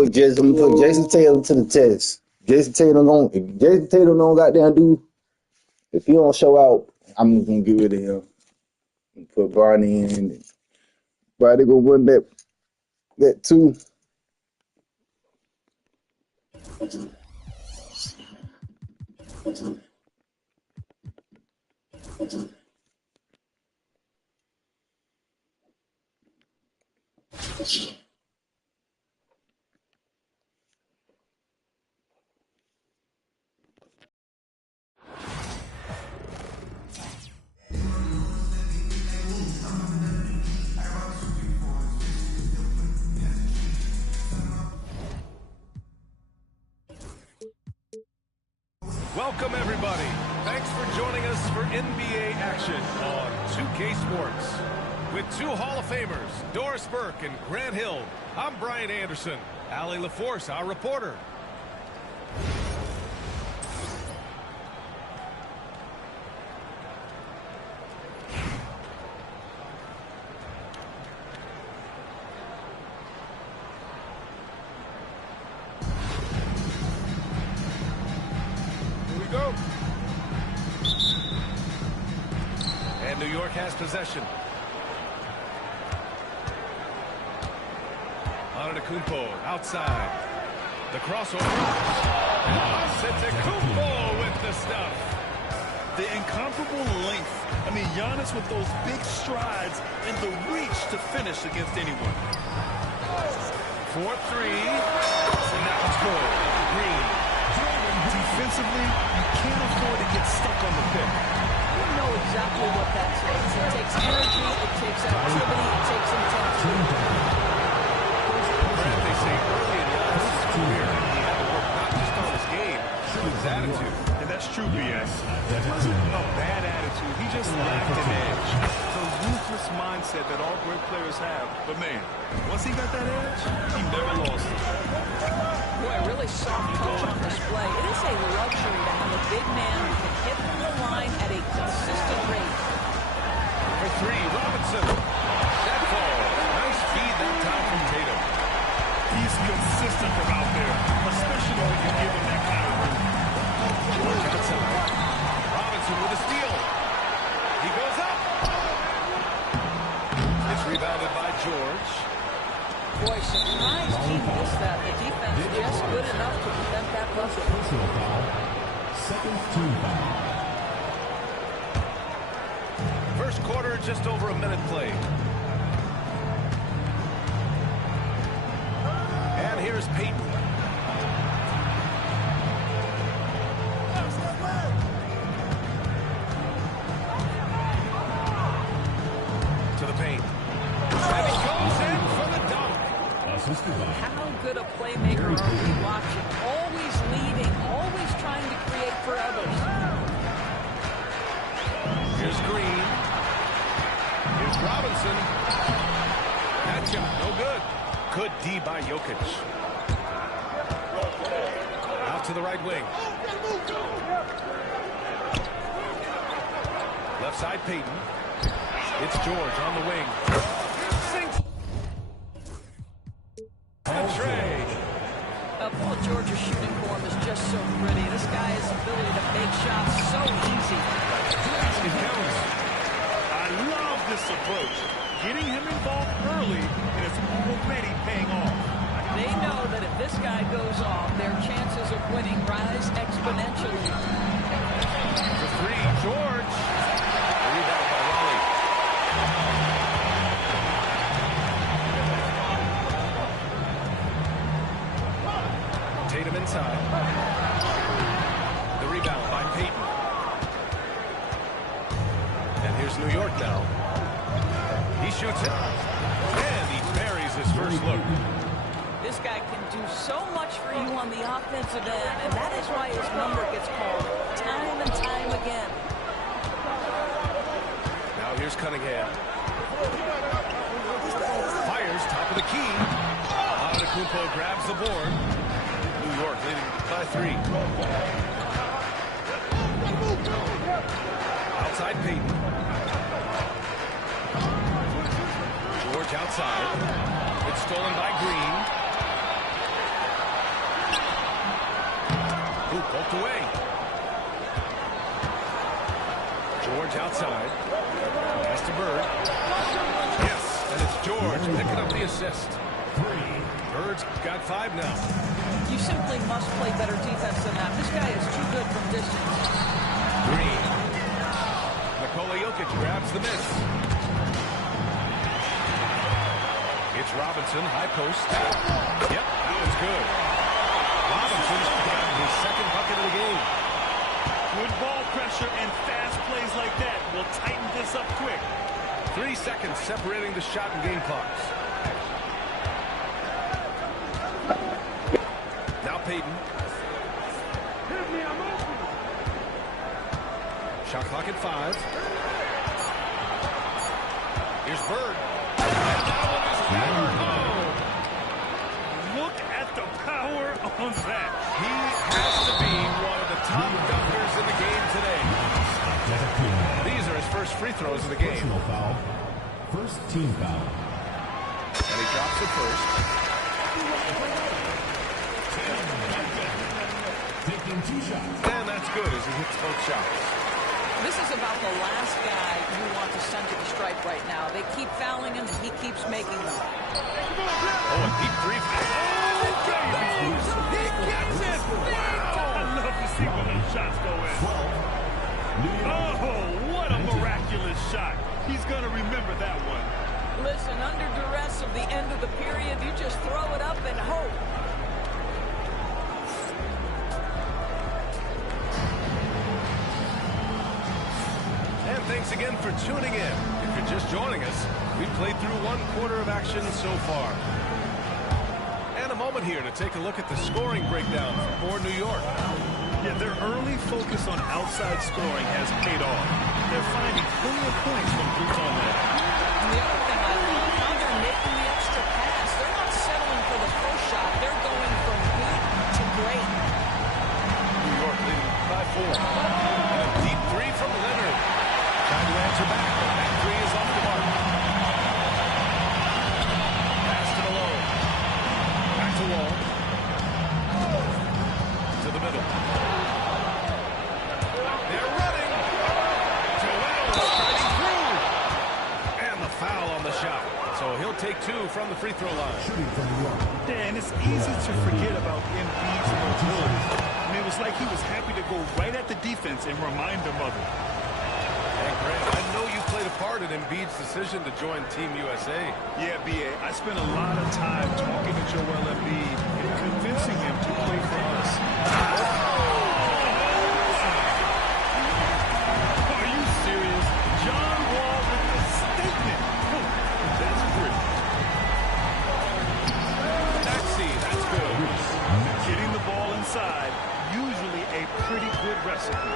Put Jason Tatum to the test. Jason Tatum don't goddamn do. If he don't show out, I'm gonna get rid of him and put Barney in. Barney gonna win that too. Welcome, everybody. Thanks for joining us for NBA action on 2K Sports. With two Hall of Famers, Doris Burke and Grant Hill, I'm Brian Anderson. Allie LaForce, our reporter. Go. And New York has possession. Antetokounmpo outside. The crossover. Antetokounmpo with the stuff. The incomparable length. I mean, Giannis with those big strides and the reach to finish against anyone. 4-3. And that one's good. Green. Defensively, you can't afford to get stuck on the pick. You know exactly what that takes. It takes energy, it takes activity, it takes intensity. They say early in Giannis' career, he had to work not just on his game, but his attitude. And that's true, BS. It wasn't a bad attitude. He just lacked an edge. It's a ruthless mindset that all great players have. But, man, once he got that edge, he never lost it. Boy, really soft touch on display. It is a luxury to have a big man who can hit from the line at a consistent rate. For three, Robinson. That falls. Nice feed that time from Tatum. He's consistent from out there, especially when you give him that kind of room. George outside. Robinson with a steal. He goes up. It's rebounded by George. Boy, surprised he missed that. The defense just good enough to prevent that buzzer. Second team foul. First quarter, just over a minute played. And here's Peyton. To the paint. And he goes in for the dunk. How good a playmaker are we watching? Always leading, always trying to create for others. Here's Green. Here's Robinson. That's him. No good. Good D by Jokic. Out to the right wing. Left side, Peyton. It's George on the wing. Sinks. Trey. Paul George's shooting form is just so pretty. This guy's ability to make shots so easy. Basket counts. I love this approach. Getting him involved early, and it's already paying off. They know that if this guy goes off, their chances of winning rise exponentially. For three, George. Rebound by Raleigh. Tatum inside. The rebound by Peyton. And here's New York now. He shoots it. And he buries his first look. This guy can do so much for you on the offensive end, and that is why his number gets called time and time again. Now here's Cunningham. Fires top of the key. Antetokounmpo grabs the board. New York leading by 3. Outside Peyton. George outside. It's stolen by Green. Poked away. George outside. Pass to Bird. Yes, and it's George picking up the assist. Bird's got 5 now. You simply must play better defense than that. This guy is too good from distance. Green. Nikola Jokic grabs the miss. It's Robinson, high post. Yep, that one's good. Robinson's got his second bucket of the game. Good ball pressure and fast plays like that will tighten this up quick. 3 seconds separating the shot and game clocks. Now Payton. Shot clock at 5. Here's Bird. Look at the power on that. He has to be one of the top dunkers in the game today. These are his first free throws of the game. Personal foul. First team foul. And he drops it first. Taking 2 shots. And that's good as he hits both shots. This is about the last guy you want to send to the stripe right now. They keep fouling him, and he keeps making them. Oh, a deep 3. Oh, baby! He gets it! I love to see when those shots go in. Oh, what a miraculous shot. He's going to remember that one. Listen, under duress of the end of the period, you just throw it up and hope. And thanks again for tuning in. If you're just joining us, we've played through 1 quarter of action so far. And a moment here to take a look at the scoring breakdown for New York. Yeah, their early focus on outside scoring has paid off. They're finding plenty of points from three-point land. And the other thing I love, how they're making the extra pass. They're not settling for the first shot. They're going from good to great. New York leading by 4. And a deep 3 from Leonard. Trying to answer back, but that 3 is off the mark. Pass to Malone. Back to Wall. To the middle. They're running. Joel sliding through. And the foul on the shot. So he'll take 2 from the free throw line. Shooting from New York. Dan, it's easy to forget about Embiid's mobility. I mean, it was like he was happy to go right at the defense and remind them of it. Hey, Grant, I know you played a part in Embiid's decision to join Team USA. Yeah, B.A., I spent a lot of time talking to Joel Embiid and convincing him to play for us. Are you serious? John Wall with a statement. Oh, that's great. That's good. Getting the ball inside, usually a pretty good recipe.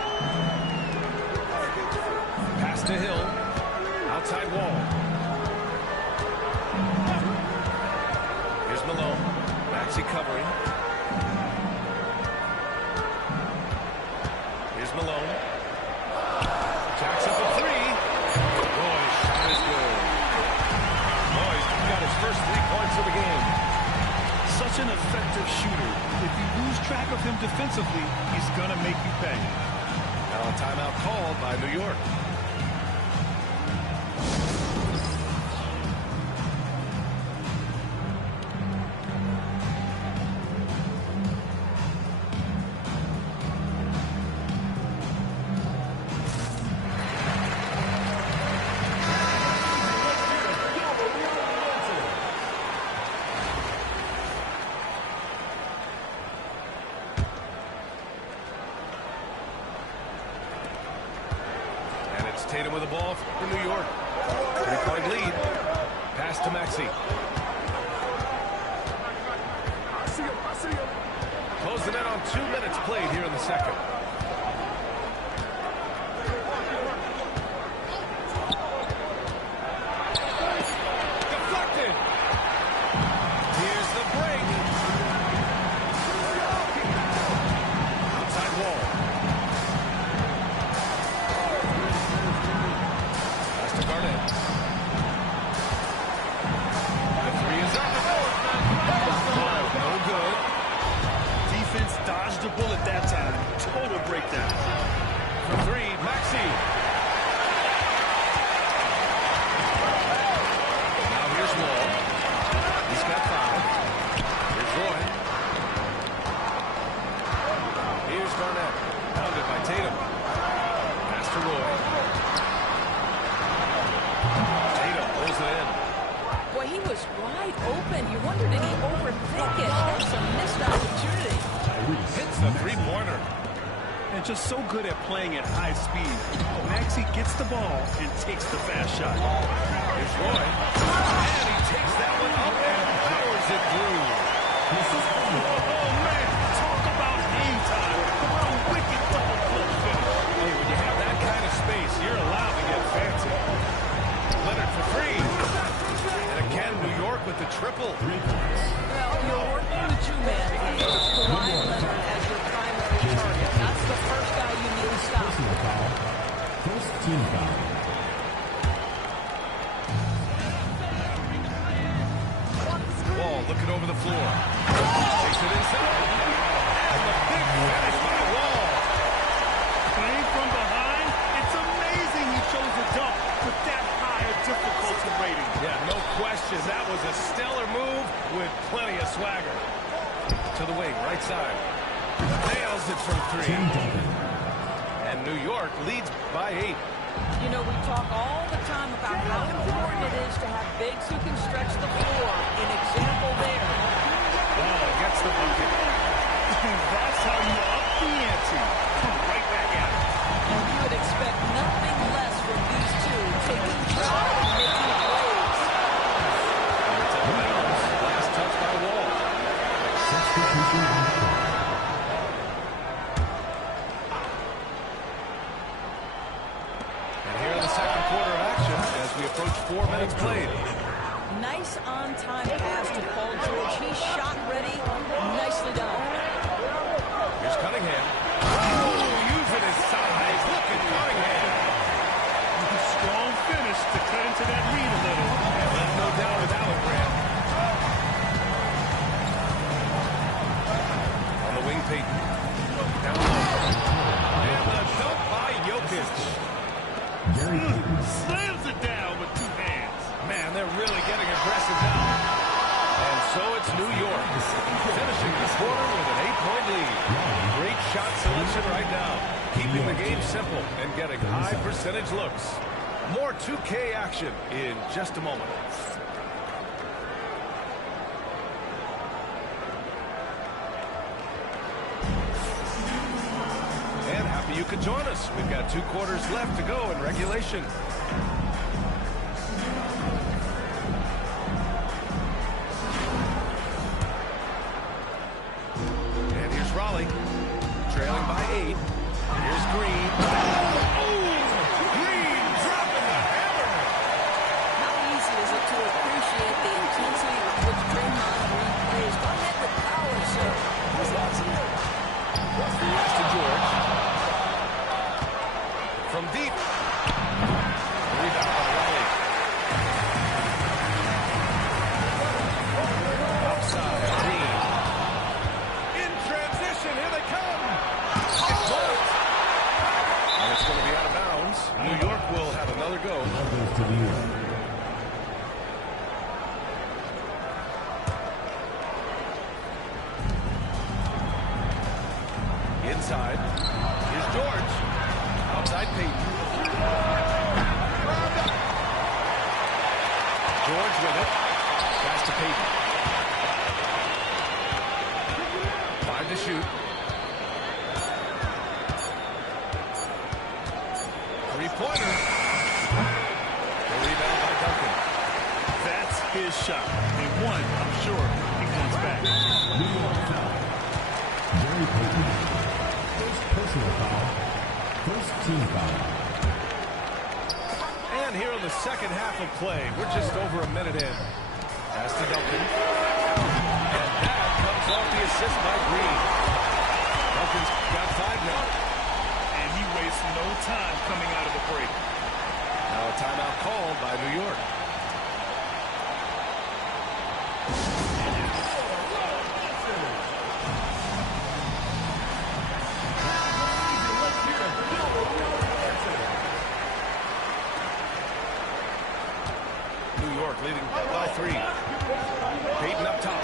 Pass to Hill. Outside Wall. Here's Malone. Maxey covering. Here's Malone. Jacks up a 3. Boy, shot is good. Oh, he's got his first 3 points of the game. Such an effective shooter. If you lose track of him defensively, he's going to make you pay. Now a timeout called by New York. Tatum with the ball for New York. 3-point lead. Pass to Maxey. Close the net on 2 minutes played here in the second. Deflected. Here's the break. Outside Wall. Dodged the bullet that time. down. For three, Maxey. Now here's Wall. He's got 5. Here's Roy. Here's Garnett. Pounded by Tatum. Pass to Roy. Tatum pulls it in. Boy, he was wide open. You wonder, did he overthink it? That's a missed opportunity. Hits the three-pointer. And just so good at playing at high speed. Maxey gets the ball and takes the fast shot. Here's Roy. And he takes that one up and powers it through. Oh, man. Talk about game time. What a wicked double clutch finish. Hey, when you have that kind of space, you're allowed to get fancy. Leonard for 3. And again, New York with the triple. Well, you're working the two-man. Kawhi Leonard as your primary target. That's the first guy you need to stop. First team foul. Wall looking over the floor. Takes it inside. And the big finish by Wall. Playing from behind, it's amazing he chose a dunk with that higher difficulty rating. Yeah, no question. That was a stellar move with plenty of swagger. To the wing, right side. Nails it from 3. And New York leads by 8. You know, we talk all the time about how important it is to have bigs who can stretch the floor. An example there. Wall gets the bucket. That's how you up the ante. Come right back at it. And you would expect nothing less from these two, taking shots and making plays. And it's out of bounds. Last touch by Wall. Substitution on the court. And here in the second quarter of action as we approach 4 minutes played. Nice on-time pass to Paul George. He's shot ready. Nicely done. Here's Cunningham. Oh, using his size. Look at Cunningham. Strong finish to cut into that lead a little. And left no doubt without it, Grant. On the wing, Peyton. Down low. And the dunk by Jokic. Slams it down with 2 hands. Man, they're really getting aggressive now. And so it's New York. Finishing the quarter with an 8-point lead. Great shot selection right now. Keeping the game simple and getting high percentage looks. More 2K action in just a moment. And happy you could join us. We've got 2 quarters left to go in regulation. And here's Raleigh, trailing by 8. Here's Green. Oh, Green dropping the hammer. How easy is it to appreciate the intensity with which Draymond Green plays? Go ahead with power, sir. Pass to George. From deep. Rebound by Raleigh. Outside, Green. In transition, here they come. It's blocked. And it's going to be out of bounds. New York will have another go. Goes to New York. Inside. Here's George. Outside Peyton. George with it. Pass to Peyton. 5 to shoot. 3-pointer. The rebound by Duncan. That's his shot. And one, I'm sure, he wants back. New York foul. Gary Payton. First personal foul. First team foul. And here in the second half of play, we're just over a minute in. Pass to Duncan. And that comes off the assist by Green. Duncan's got 5 now. And he wastes no time coming out of the break. Now a timeout called by New York. York leading by 3. Payton up top.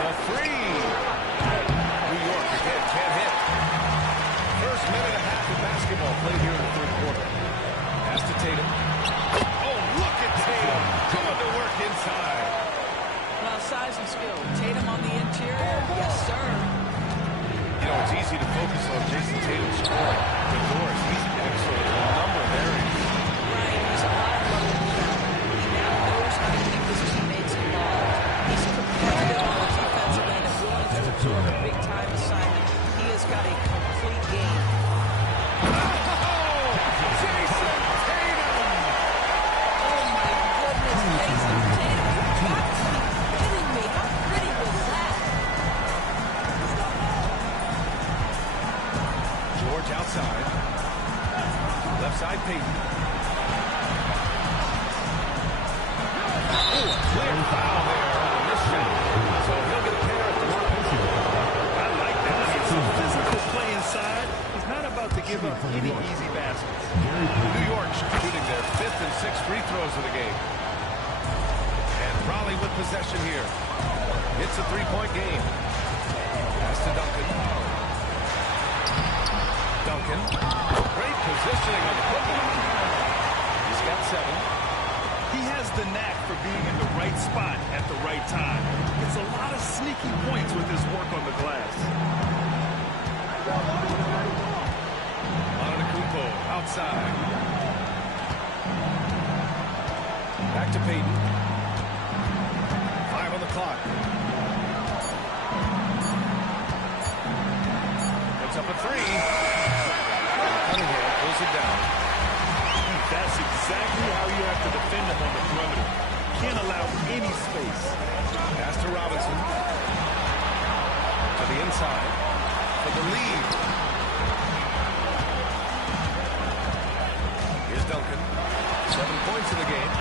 The 3. New York again can't hit. First minute and a half of basketball played here in the third quarter. Pass to Tatum. Oh, look at Tatum going to work inside. Well, size and skill. Tatum on the interior. Yes, sir. You know, it's easy to focus on Jason Tatum scoring. But Doris, he's excellent in a number of areas. Right, he's a high level rebounder. He now knows how to keep his teammates involved. He's competitive on the defensive end and willing to absorb a big-time assignment. He has got a complete game. Jason Tatum! Oh, my goodness, Jason Tatum. You've got to be kidding me. How pretty was that? George outside. Left side, Payton. Ooh, clear foul there on this shot. So he'll get a pair at the line. I like that. It's some physical play inside. He's not about to give up any easy baskets. New York shooting their 5th and 6th free throws of the game. And Raleigh with possession here. It's a 3-point game. Pass to Duncan. Duncan. Great positioning on the football. He's got 7. He has the knack for being in the right spot at the right time. It's a lot of sneaky points with his work on the glass. Mangum-BSM outside. Back to Payton. 5 on the clock. Puts up a 3. Cunningham pulls it down. That's exactly how you have to defend him on the perimeter. Can't allow any space. Pass to Robinson. To the inside. For the lead. Here's Duncan. 7 points in the game.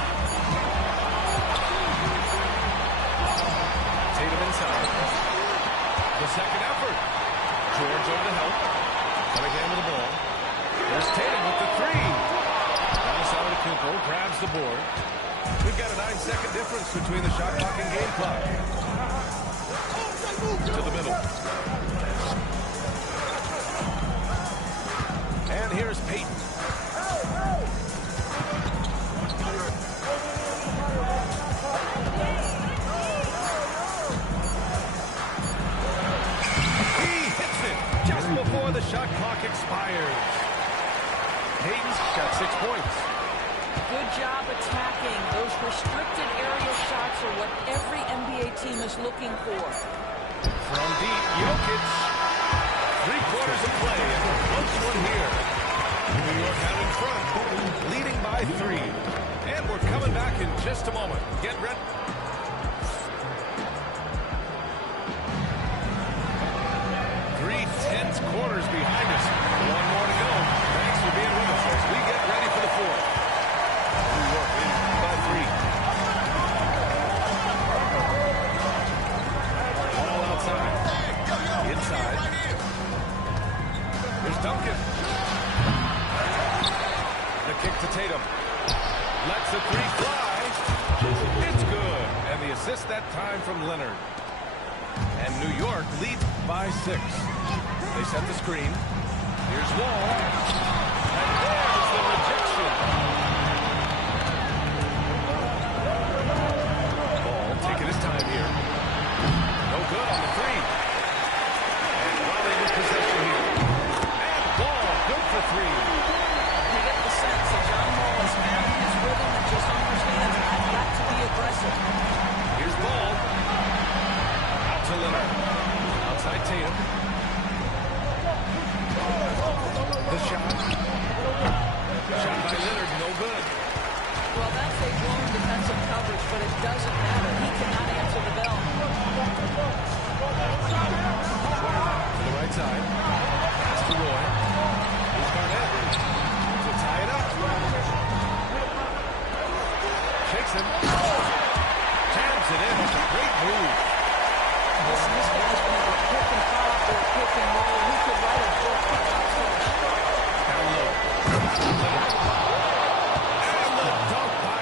Tatum inside. The second effort. George over to help. Cunningham with the ball. There's Tatum with the 3. Mangum-BSM grabs the board. We've got a 9-second difference between the shot clock and game clock. To the middle. And here's Payton. He hits it just before the shot clock expires. Payton's got 6 points. Good job attacking. Those restricted area shots are what every NBA team is looking for. From deep, Jokic. 3 quarters of play and a close one here. New York out in front, leading by 3. And we're coming back in just a moment. Get ready. Three tense quarters behind us. 1 more to go. Thanks for being with us as we get ready for the 4th. New York leading by 3. Ball outside. Inside. There's Duncan. The kick to Tatum. Lets the 3 fly. It's good. And the assist that time from Leonard. And New York leads by 6. They set the screen. Here's Wall. And there's the rejection. Ball taking his time here. No good on the 3. And Raleigh with possession here. And Ball good for 3. You get the sense that John Wall is finding his rhythm and just understands I've got to be aggressive. Here's Ball. Out to Leonard. Outside Tatum. The shot. Shot by Leonard, no good. Well, that's a blown defensive coverage, but it doesn't matter. He cannot answer the bell. To the right side. Pass to Roy. Here's Garnett. To tie it up. Shakes him. Jams it in. It's a great move. This guy's going to pick and pop or pick and roll. He could write a book. Down low. And the dunk by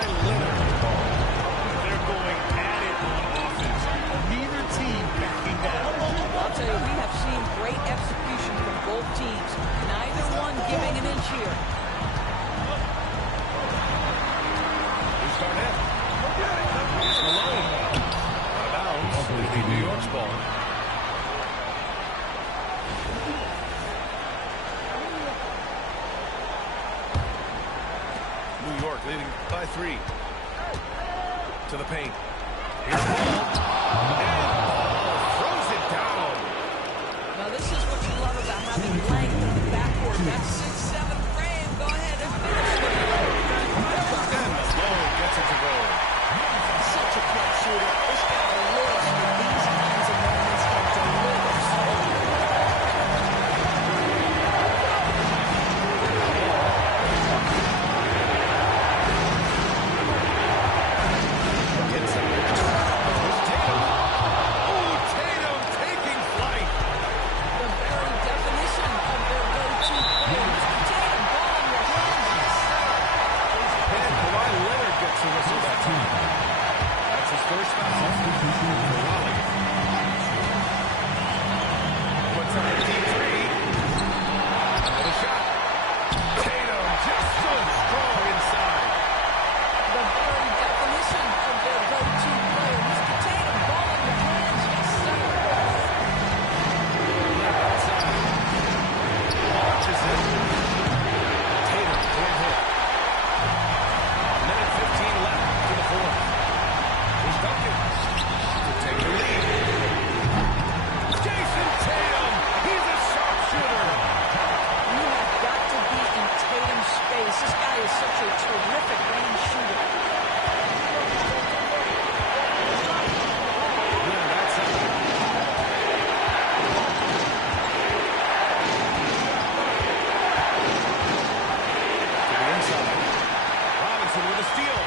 both teams. Neither one giving an inch here. Who's start in? It's Malone. Out of bounds. It'll be New York's ball. New York leading by 3. To the paint. Here's the ball. And ball throws it down. Now this is what you love about having length in the backcourt. That's 6'7" frame. Go ahead and finish the play. And Malone gets it to go. Such a clutch shooter. This guy lives for these kinds of moments and delivers. Tatum taking flight. The very definition of their go-to play. Tatum, ball in your hands. Yes, sir. And Kawhi Leonard gets the whistle that time. That's his first foul. For Raleigh. Puts up a deep 3. Another shot. Tatum just stood strong inside. The very definition of their go-to player. Mr. Tatum, ball in your hands. Yes, sir. Outside. Launches it. Tatum can't hit. Minute 15 left to the fourth. Here's Duncan to take the lead. Jason Tatum, he's a sharpshooter. You have got to be in Tatum's space. This guy is such a terrific range shooter. Leonard outside. To the inside. Robinson with a steal.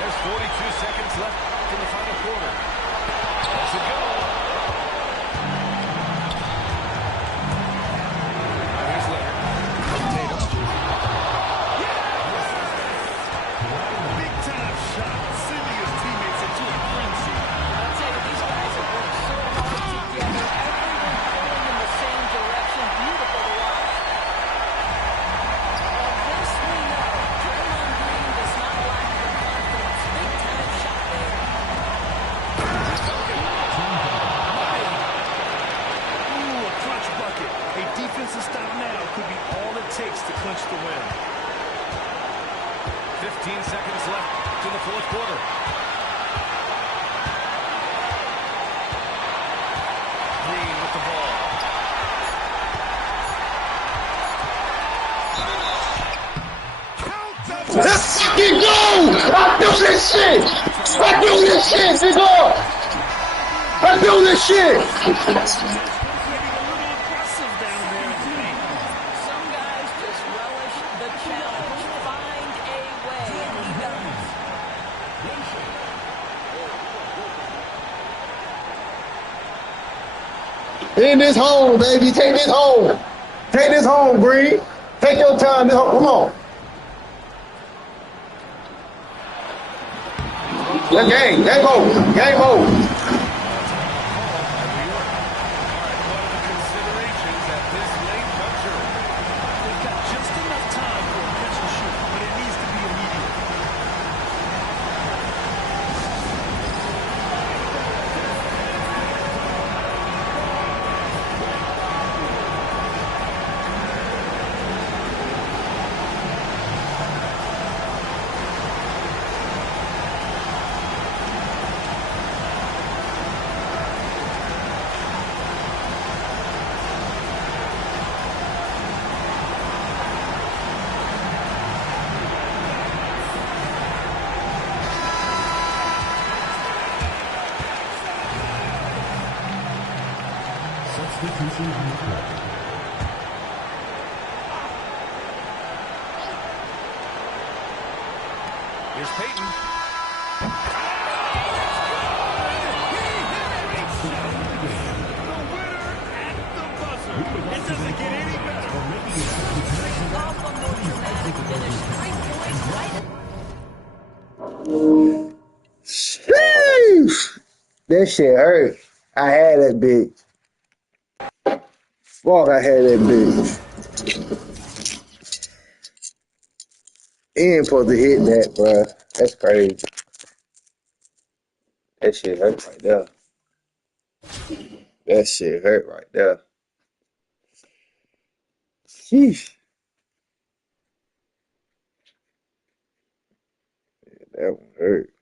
There's 42 seconds left in the final quarter. Let's it go. Here's Leonard. Tatum. Big time shot, sending his teammates into a frenzy. I'll tell you, these guys have worked so hard together. Everyone pulling in the same direction. Beautiful to watch. Of this we know. Draymond Green does not lack the confidence. Big time shot there. Ooh, a clutch bucket. A defensive stop now could be all it takes to clinch the win. 15 seconds left to the fourth quarter. Green with the ball. Count the Let's fucking go! I do this shit! I do this shit, nigga! I do this shit! Getting a little aggressive down there in the paint. Some guys just relish the challenge. Find a way, and he does. In this home, baby. Take this home. Take this home, Green. Take your time. This home. Come on. Let's game. Game over. Game over. One of the considerations at this late juncture. They've got just enough time for a catch and shoot, but it needs to be immediate. Substitution on the court. Here's Peyton. The winner at the buzzer. It doesn't get any better. Off a more dramatic finish. 3 points right. Sheesh. That shit hurt. I had that bitch. Fuck, I had that bitch. He ain't supposed to hit that, bro. That's crazy. That shit hurt right there. That shit hurt right there. Sheesh. Yeah, that one hurt.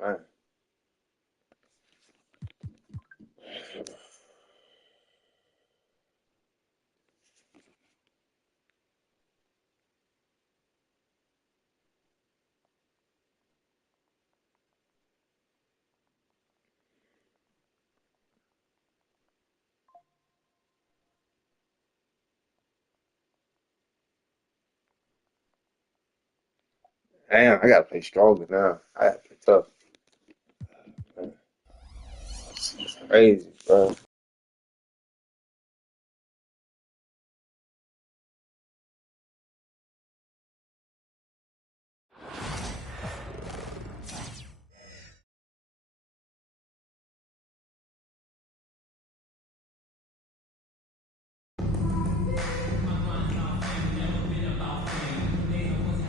Man. Damn, I gotta play stronger now. I gotta play tough. Man. It's crazy, bro.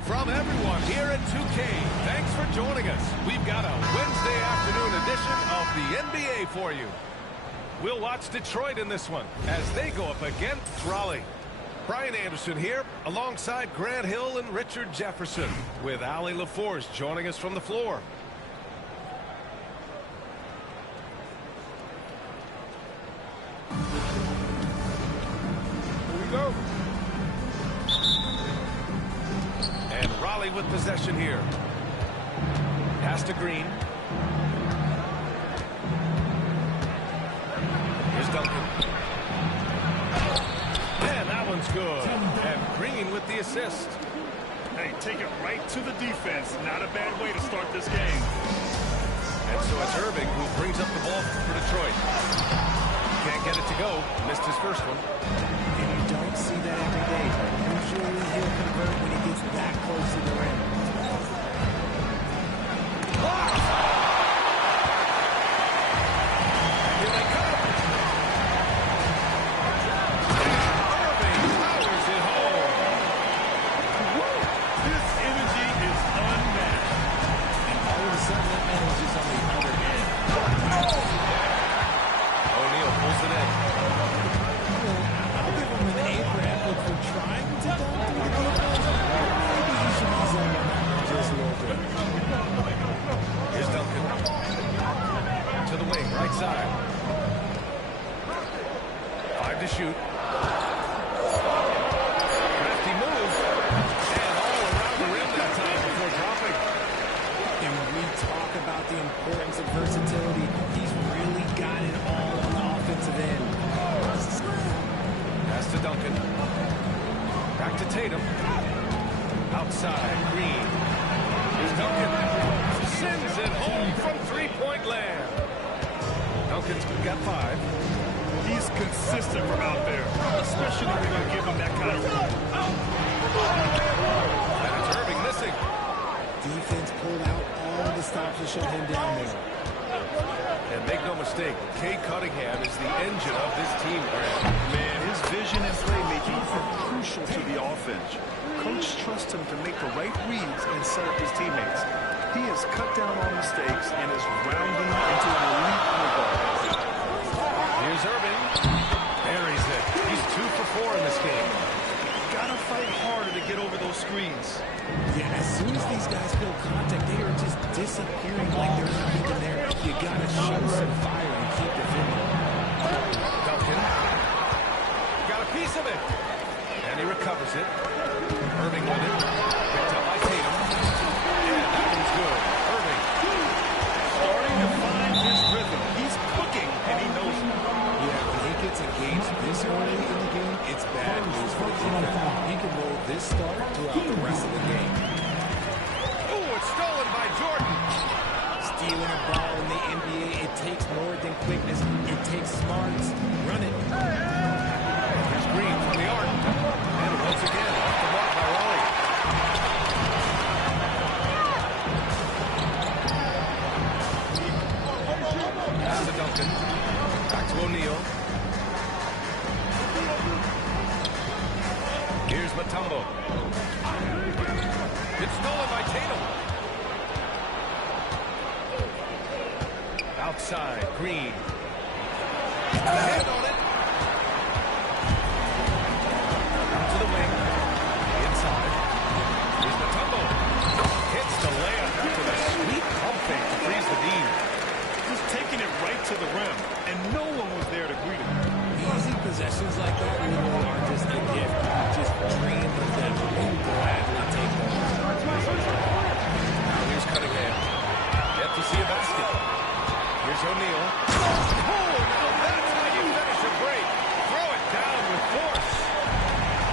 From everyone here at 2K, thanks for joining us. We've got a Wednesday afternoon edition of the NBA for you. We'll watch Detroit in this one as they go up against Raleigh. Brian Anderson here alongside Grant Hill and Richard Jefferson with Ali LaForce joining us from the floor. Here we go. And Raleigh with possession here. Pass to Green. Here's Duncan. And that one's good. And Green with the assist. Hey, take it right to the defense. Not a bad way to start this game. And so it's Irving who brings up the ball for Detroit. Can't get it to go. Missed his first one. And you don't see that every day. Usually he'll convert when he gets that close to the rim. Here they come. Irving powers it home. This energy is unmatched. And all of a sudden that man is just on the other end. O'Neal pulls it in. I'll give him an A for effort for trying to dunk through the defense. Maybe he should be zoned on that one just a little bit. Here's Duncan. To the wing, right side. 5 to shoot. Crafty move. And all around the rim that time before dropping. And when we talk about the importance of versatility, he's really got it all on the offensive end. Pass to Duncan. Back to Tatum. Outside, Green. Here's Duncan. Sends it home from three-point land. Duncan's got 5. He's consistent from out there, especially when you give him that kind of room. And it's Irving missing. Defense pulled out all the stops to shut him down there. And make no mistake, Cade Cunningham is the engine of this team, Grant. Man, his vision and playmaking are crucial to the offense. Coach trusts him to make the right reads and set up his teammates. He has cut down on mistakes and is rounding into an elite point guard. Here's Irving. Buries it. He's 2 for 4 in this game. Gotta fight harder to get over those screens. Yeah, as soon as these guys feel contact, they are just disappearing like they're not even there. You gotta show some fire and keep defending. Duncan. Got a piece of it. And he recovers it. Irving with it. Picked up by Tatum. And that one's good. Irving. Starting to find his rhythm. He's cooking, and he knows it. Yeah, when he gets engaged this early in the game, it's bad news for the defense. He can roll this start throughout the rest of the game. Ooh, it's stolen by Jordan. Stealing a ball in the NBA, it takes more than quickness. It takes smarts. Run it. Here's Green from the arc. And once again, off the mark by Raleigh. Mutombo. It's stolen by Tatum. Outside, Green. Got a hand on it. Down to the wing. Inside. Here's Mutombo. Hits the layup after the sweet pump fake to freeze the D. Just taking it right to the rim, and no one was there to greet him. Easy possessions like that really are just a gift. You just dream of them and gladly take them. Now here's Cunningham. Yet to see a basket. Here's O'Neal. Oh, now that's how you finish a break. Throw it down with force.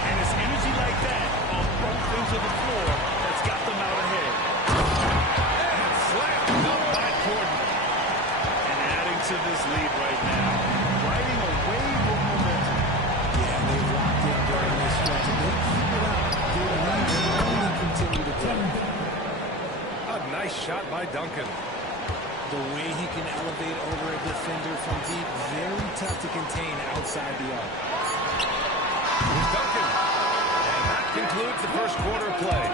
And it's energy like that on both ends of the floor that's got them out ahead. And slammed up by Jordan. And adding to this lead right now, riding a wave of momentum. Yeah, they've locked in during this stretch. If they keep it up, their lead will only continue to grow. A nice shot by Duncan. The way he can elevate over a defender from deep, very tough to contain outside the arc. Here's Duncan. And that concludes the first quarter of play.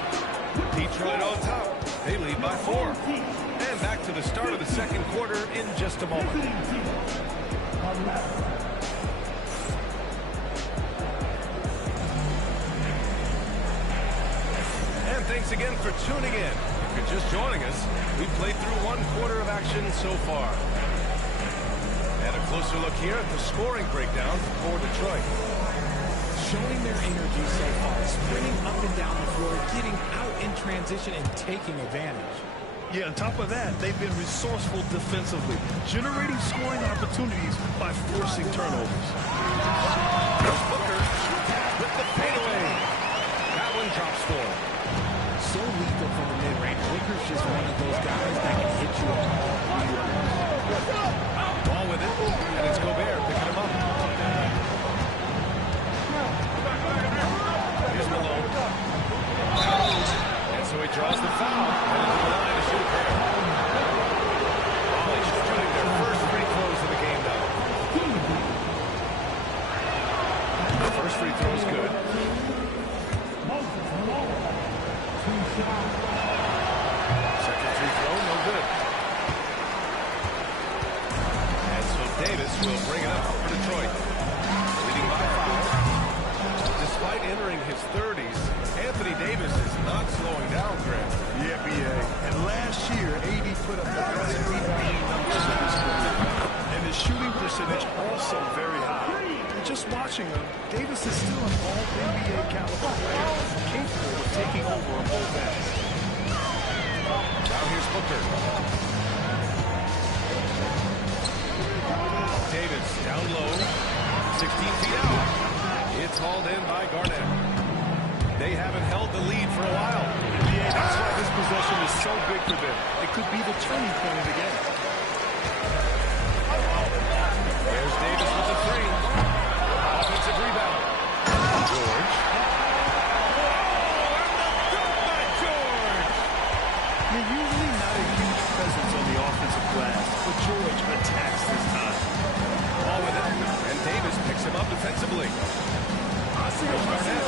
Detroit on top. They lead by 4. And back to the start of the second quarter in just a moment. And thanks again for tuning in. If you're just joining us, we've played through one quarter of action so far. And a closer look here at the scoring breakdown for Detroit. Showing their energy so far, sprinting up and down the floor, getting out in transition and taking advantage. Yeah, on top of that, they've been resourceful defensively, generating scoring opportunities by forcing turnovers. There's Booker with the fadeaway. That one drops 4. So lethal from the mid-range. Booker's just one of those guys that can hit you on all 3 levels. Ball with it, and it's Gobert picking him up. Here's Malone. And so he draws the foul. And into the line to shoot a pair. Raleigh shooting their first free throws of the game now. The first free throw is good. Second free throw, no good. And so Davis will bring it up for Detroit. Leading by 5. Despite entering his 30s, Anthony Davis is not slowing down, Grant. Yeah, B.A. And last year, AD put up the best rebounding numbers of his career. And his shooting percentage also very high. And just watching him, Davis is still an all-NBA caliber player, capable of taking over on both ends. Now here's Booker. Davis down low, 16 feet out. It's hauled in by Garnett. They haven't held the lead for a while. Yeah, that's why this possession is so big for them. It could be the turning point of the game. There's Davis with the 3. Offensive rebound. George. Oh, and the dunk by George. You're usually not a huge presence on the offensive glass, but George attacks this time. Ball with it, and Davis picks him up defensively. Here's Garnett.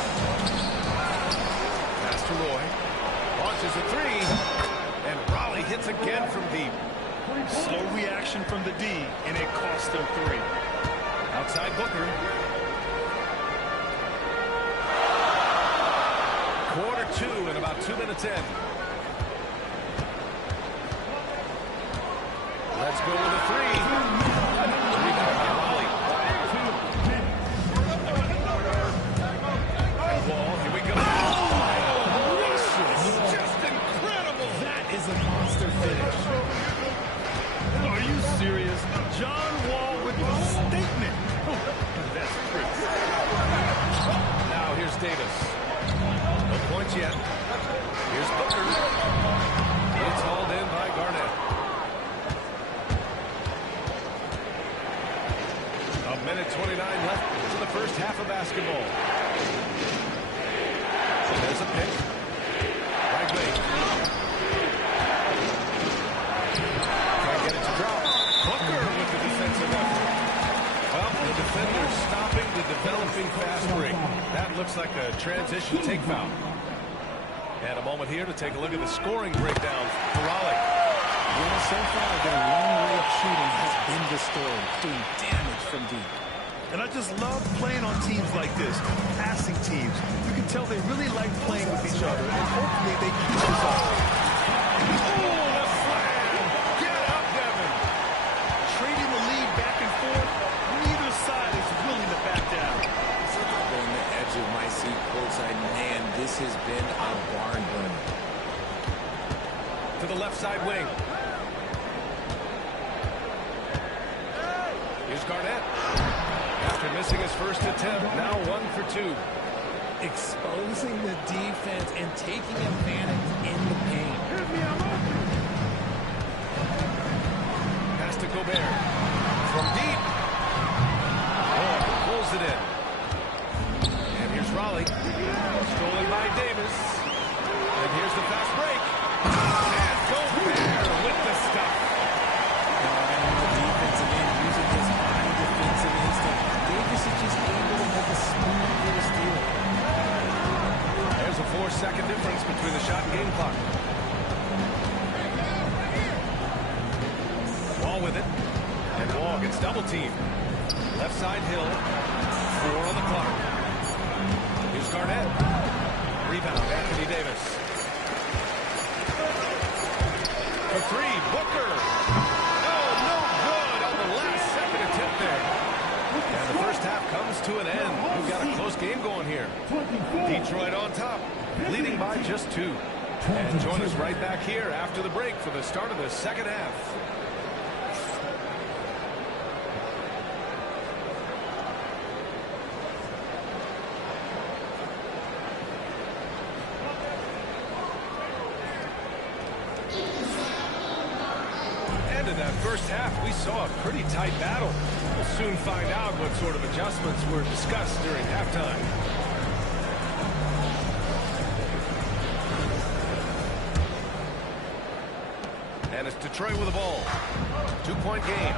Pass to Roy. Launches a 3. And Raleigh hits again from deep. Slow reaction from the D, and it cost them 3. Outside Booker. Quarter 2 and about 2 minutes in. Let's go with a 3. Rebound by Raleigh. Wall, here we go. Oh, it's just incredible. That is a monster finish. Are you serious? John Wall with the statement. That's pretty. Now here's Davis. No points yet. Here's Booker. It's hauled in by Garnett. A minute 29 left in the first half of basketball. So there's a pick. Right wing. Can't get it to drop. Booker with the defensive effort. Well, the defender stopping the developing fast break. That looks like back, a transition take foul. And a moment here to take a look at the scoring breakdown for Raleigh. Yeah, so far, their long-range shooting has been the story, doing damage from deep. And I just love playing on teams like this, passing teams. You can tell they really like playing with each other, and hopefully they keep this up. Oh, the slam! Get up, Devin! Trading the lead back and forth, neither side is willing to back down. On the edge of my seat, courtside, man, this has been a barn burner. To the left side wing. Here's Garnett. After missing his first attempt, now 1 for 2. Exposing the defense and taking advantage in the paint. Pass to Gobert. From deep. Oh, pulls it in. And here's Raleigh. Stolen by Davis. And here's the fast break. And Gobert with the stop. The defensive end using his high defensive instinct. Davis is just able to make a smooth little steal. There's a 4-second difference between the shot and game clock. Wall with it. And Wall gets double teamed. Left side Hill. 4 on the clock. Here's Garnett. Rebound, Anthony Davis. For 3, Booker. Oh, no good on the last second attempt there. And the first half comes to an end. We've got a close game going here. Detroit on top, leading by just 2. And join us right back here after the break for the start of the second half. And in that first half, we saw a pretty tight battle. We'll soon find out what sort of adjustments were discussed during halftime. And it's Detroit with the ball. 2-point game.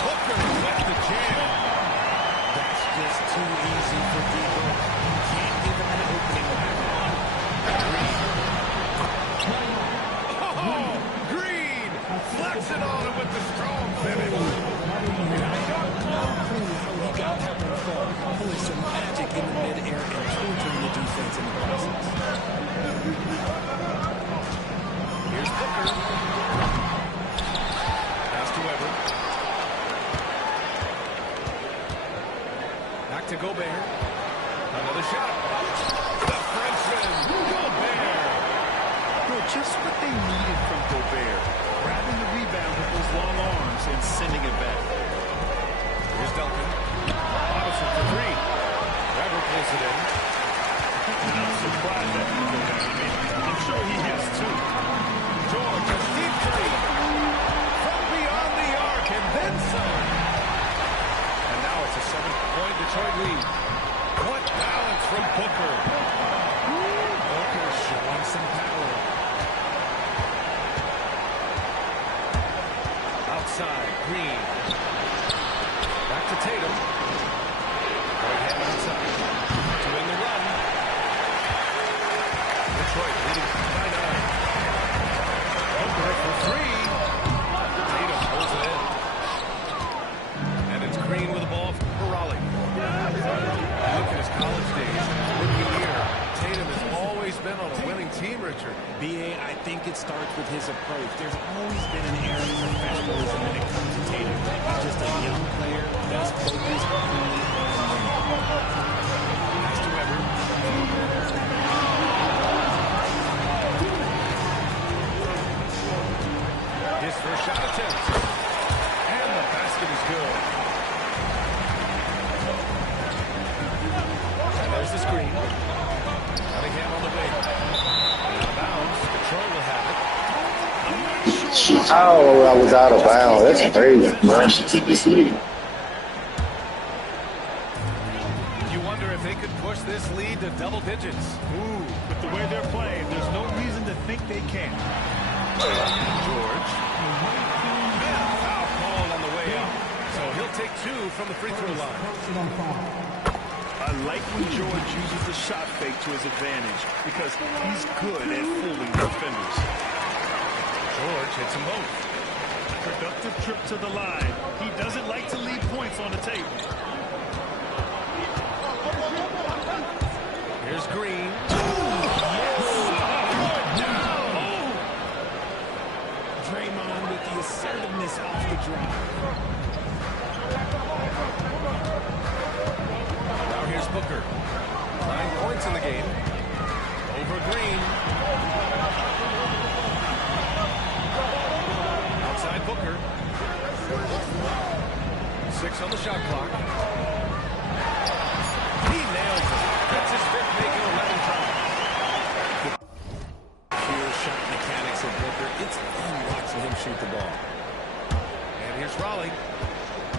Booker with the jam. That's just too easy for Debo. You can't give him an opening like that. Oh, Green flexing on him with the strong finish. He got that one fall, pulling some magic in the mid-air and torturing the defense in the process. Here's Booker. Pass to Weber. Back to Gobert. Another shot. The Frenchman, Gobert. No, just what they needed from Gobert. Grabbing the rebound with those long arms and sending it back. Here's Duncan. Robinson for 3. Weber pulls it in. I'm surprised that didn't go down. I'm sure he is too. George, a deep 3. From beyond the arc and then some. And now it's a 7-point Detroit lead. What balance from Booker. Booker showing some power. Outside, Green. Back to Tatum. Right hand outside. To win the run. Detroit leading by 9. Booker for 3. Tatum pulls it in. And it's Green with the ball for Raleigh. Look at his college days and his rookie year. Tatum has always been on a winning team, Richard. B.A., I think it starts with his approach. There's always been an air of professionalism when it comes to Tatum. He's just a young player that's focused only on winning. Pass to Weber. His first shot attempt. And the basket is good. And there's the screen. Cunningham on the wing. Out of bounds. Detroit will have it. Oh, I was out of bounds. That's crazy. You wonder if they could push this lead to double digits. Ooh, with the way they're playing, there's no reason to think they can't. George. And foul called on the way out. So he'll take 2 from the free throw line. I like when George uses the shot fake to his advantage because he's good at fooling defenders. George hits them both. Productive trip to the line. He doesn't like to leave points on the table. Here's Green. Draymond with the assertiveness off the drive. Now here's Booker. 9 points in the game. Over Green. Outside Booker. 6 on the shot clock. He nails it. That's his 5th make in 11 times. Pure shot mechanics of Booker. It's fun watching him shoot the ball. And here's Raleigh.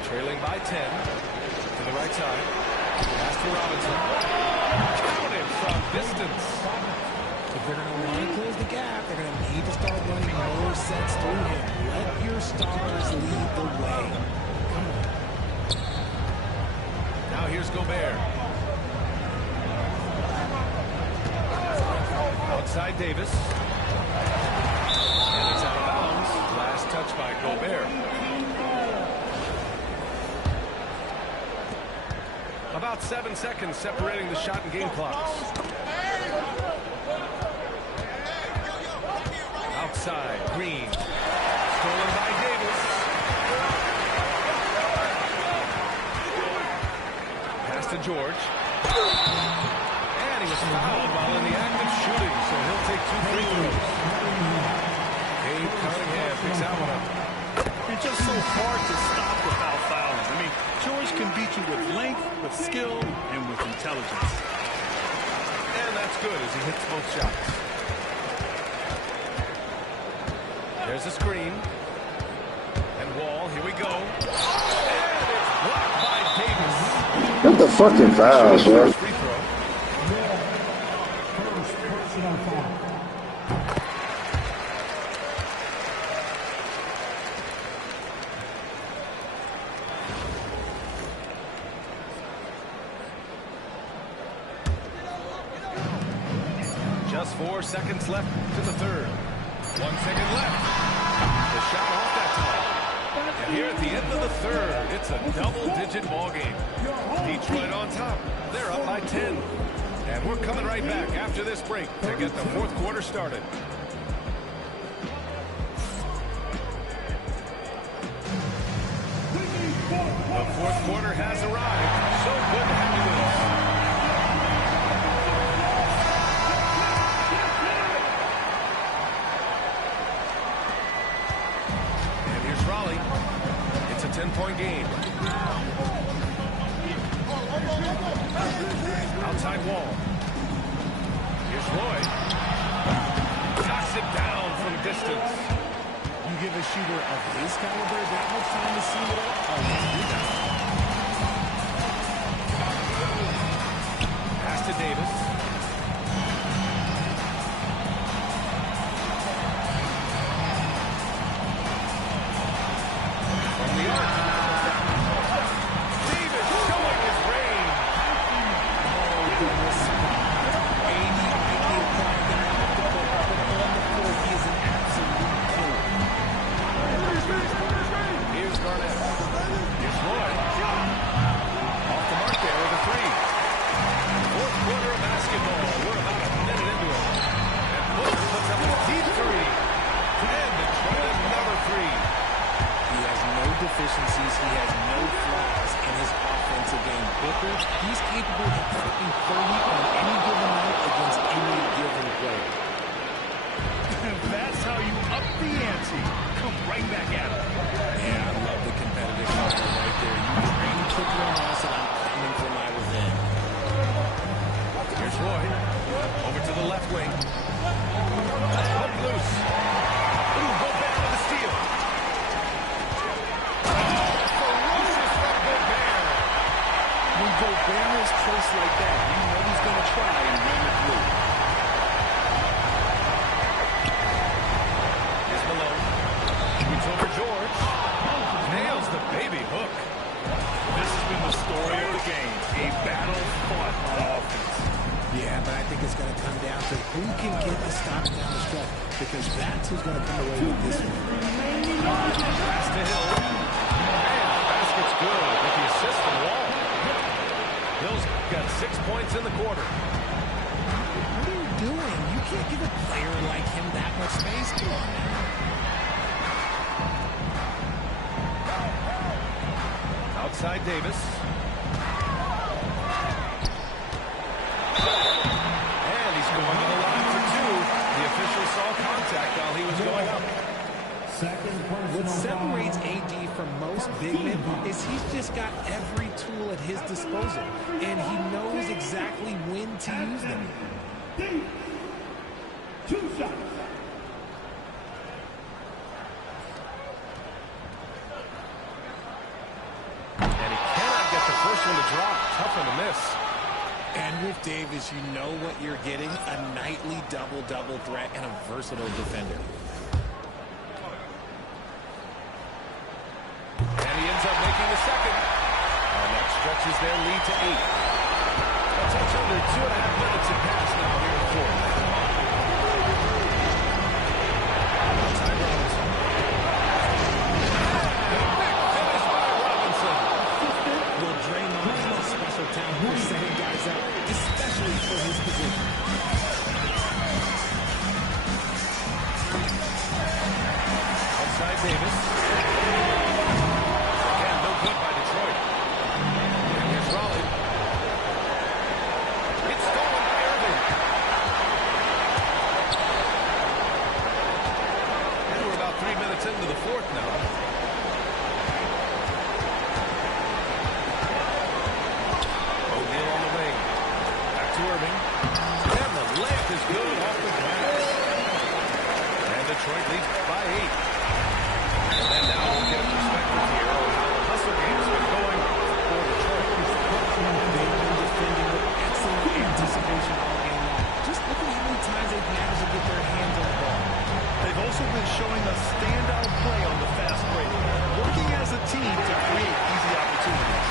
Trailing by 10. To the right side. Pass to Robinson. Counted from distance. If they're going to want to close the gap, they're going to need to start running more sets through him. Let your stars lead the way. Come on. Now here's Gobert. Outside Davis. And it's out of bounds. Last touch by Gobert. About 7 seconds separating the shot and game clocks. Outside, Green. Stolen by Davis. Pass to George. And he was fouled while in the act of shooting, so he'll take 2 free throws. Cade Cunningham picks that one up. It's just so hard to stop without fouling. I mean, George can beat you with length, with skill, and with intelligence. And that's good as he hits both shots. There's a screen. And Wall, here we go. And it's blocked by Davis. What the fucking foul, bro? Free throw. Just 4 seconds left to the third. 1 second left. The shot off that time. And here at the end of the third, it's a double-digit ball game. Detroit on top. They're up by 10. And we're coming right back after this break to get the 4th quarter started. The 4th quarter has arrived. So good to have you with us. And here's Raleigh. It's a 10-point game. Outside Wall. Here's Roy. Knocks it down from distance. You give a shooter of his caliber that much time to see it all. Pass to Davis. From the arc. Davis showing his range. Here's Garnett. Here's Roy. Off the mark there with a 3. 4th quarter of basketball. We're about a minute into it. And Booker puts up a deep 3. And Detroit another 3. He has no deficiencies. He has no flaws in his offensive game. Booker, he's capable of putting 30 on any given night against any given player. That's how you up the ante. Come right back at him. Yeah, I love the competitive fire right there. You train to kick your ass, and I'm coming for my revenge. Here's Roy. Over to the left wing. Up loose. Ooh, Gobert with the steal. Ferocious from Gobert. When Gobert is close like that, you know he's going to try and run it through. Here's Malone. Shoots over George. Nails the baby hook. I think it's going to come down to who can get the stop down the stretch, because that's who's going to come away with this one. Pass to Hill. And basket's good with the assist from Wall. Hill's got 6 points in the quarter. What are you doing? You can't give a player like him that much space. Come on, man. Outside Davis. And he's going to the line for two. The official saw contact while he was going up. What separates AD from most big men is he's just got every tool at his disposal, and he knows exactly when to use them. 2 shots. And he cannot get the first one to drop. Tough one to miss. And with Davis, you know what you're getting, a nightly double-double threat and a versatile defender. And he ends up making the second. And that stretches their lead to 8. A touch under 2.5 minutes have passed now here in fourth. Outside Robinson. Big finish by Robinson. Well, Draymond has a special talent for setting guys up, especially for his position. Outside Davis. Again, no good by Detroit. And here's Raleigh. It's stolen by Irving. And we're about 3 minutes into the fourth now. O'Neal on the wing. Back to Irving. And the layup is good off the glass. And Detroit leads by 8. And now we'll get a perspective here on how the hustle games are going for Detroit. They've been defending with excellent anticipation all game long. Just look at how many times they've managed to get their hands on the ball. They've also been showing a standout play on the fast break, working as a team to create easy opportunities.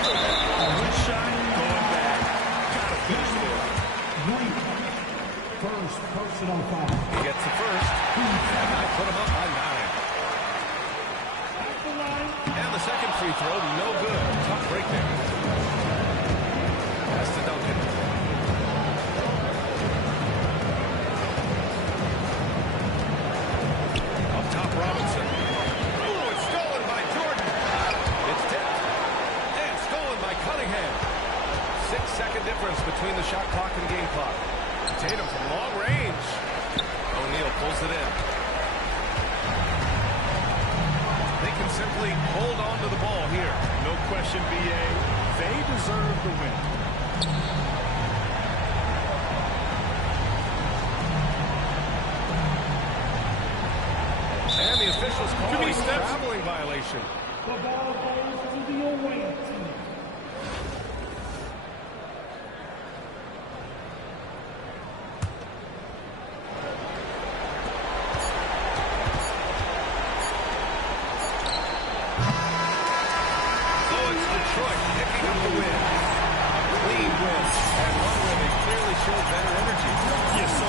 Good shot, going back. Gotta finish there. First personal foul. He gets the first. And I put him up by 9. And the second free throw, no good. Tough break there. Pass to Duncan. Up top, Robinson. Ooh, it's stolen by Jordan. It's tipped. And stolen by Cunningham. 6-second difference between the shot clock and game clock. Tatum from long range. O'Neal pulls it in. They can simply hold on to the ball here. No question, BA. They deserve the win. And the officials call a traveling violation. The ball goes to the away team. So it's Detroit picking up the win. A clean win. And one where they clearly showed better energy. Yes, so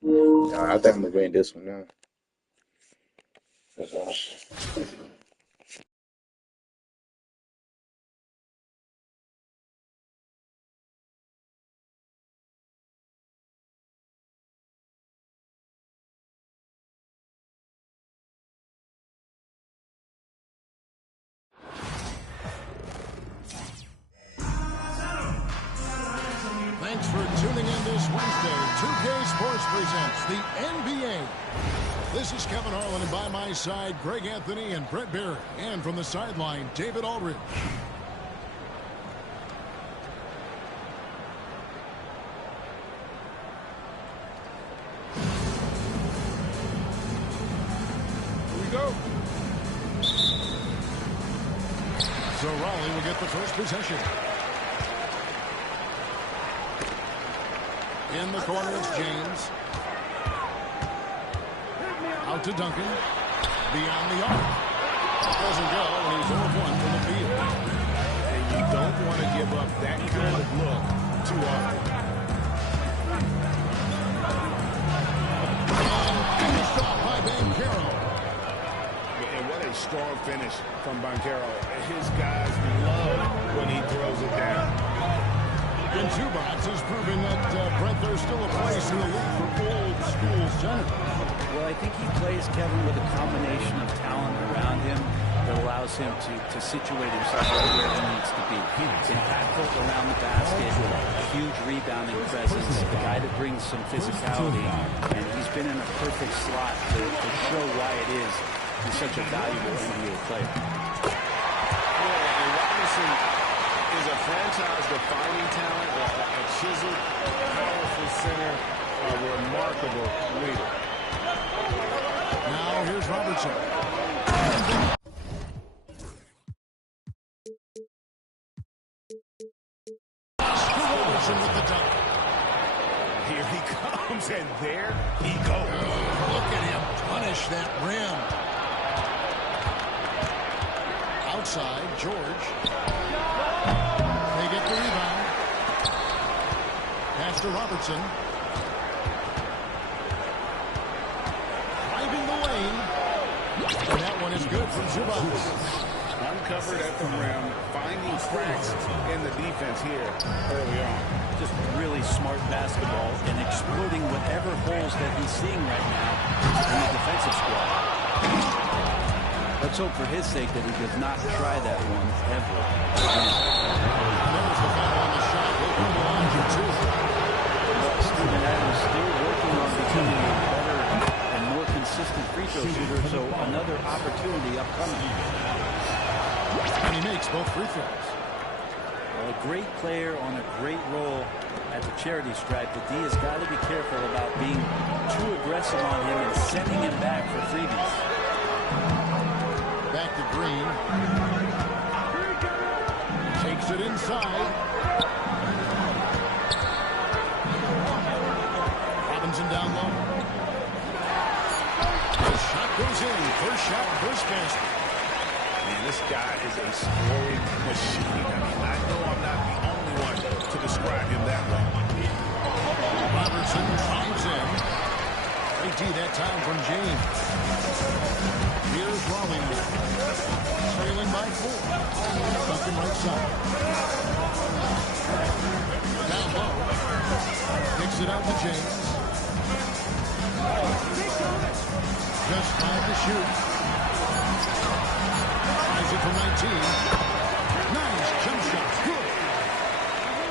Nah, I think I'm gonna win this one now. Thanks for tuning in this Wednesday. 2K Sports presents the NBA. This is Kevin Harlan, and by my side, Greg Anthony and Brett Barrett. And from the sideline, David Aldridge. Here we go. So Raleigh will get the first possession. In the corner, it's James. Out to Duncan. Beyond the arc. Doesn't go, and he's 0-1 from the field. And you don't want to give up that kind of look too often. And finished off by Banchero. And what a strong finish from Banchero. His guys love when he throws it down. And Zubac has proven that, Brett, there's still a place in the league for old school center. Well, I think he plays, Kevin, with a combination of talent around him that allows him to situate himself right where he needs to be. He's impactful around the basket, a huge rebounding presence, a guy that brings some physicality, and he's been in a perfect slot to show why it is he's such a valuable NBA player. Yeah, and Robinson is a franchise-defining talent, a chiseled, powerful center, a remarkable leader. Now here's Robertson. Robertson with the dunk. Here he comes, and there he goes. Look at him punish that rim. Outside, George. They get the rebound. Pass to Robertson. Driving the lane. And that one is good from Zubac. Uncovered at the rim, finding cracks in the defense here early on. Just really smart basketball and exploiting whatever holes that he's seeing right now in the defensive squad. Let's hope for his sake that he does not try that one ever again. There's the foul on the shot. He'll come to line for two. Steven Adams still working on becoming a better and more consistent free throw shooter, so another opportunity upcoming. And he makes both free throws. Well, a great player on a great role at the charity stripe, but D has got to be careful about being too aggressive on him and sending him back for freebies. Back to Green. Takes it inside. Robinson down low. The shot goes in. First shot, first basket. Man, this guy is a scoring machine. I mean, I know I'm not the only one to describe him that way. Robertson drives in. Great D that time from James. Here's Raleigh. Trailing by 4. Duncan right side. Down low. Kicks it out to James. Just 5 to shoot. Tries it from 19. Nice jump shot. Good.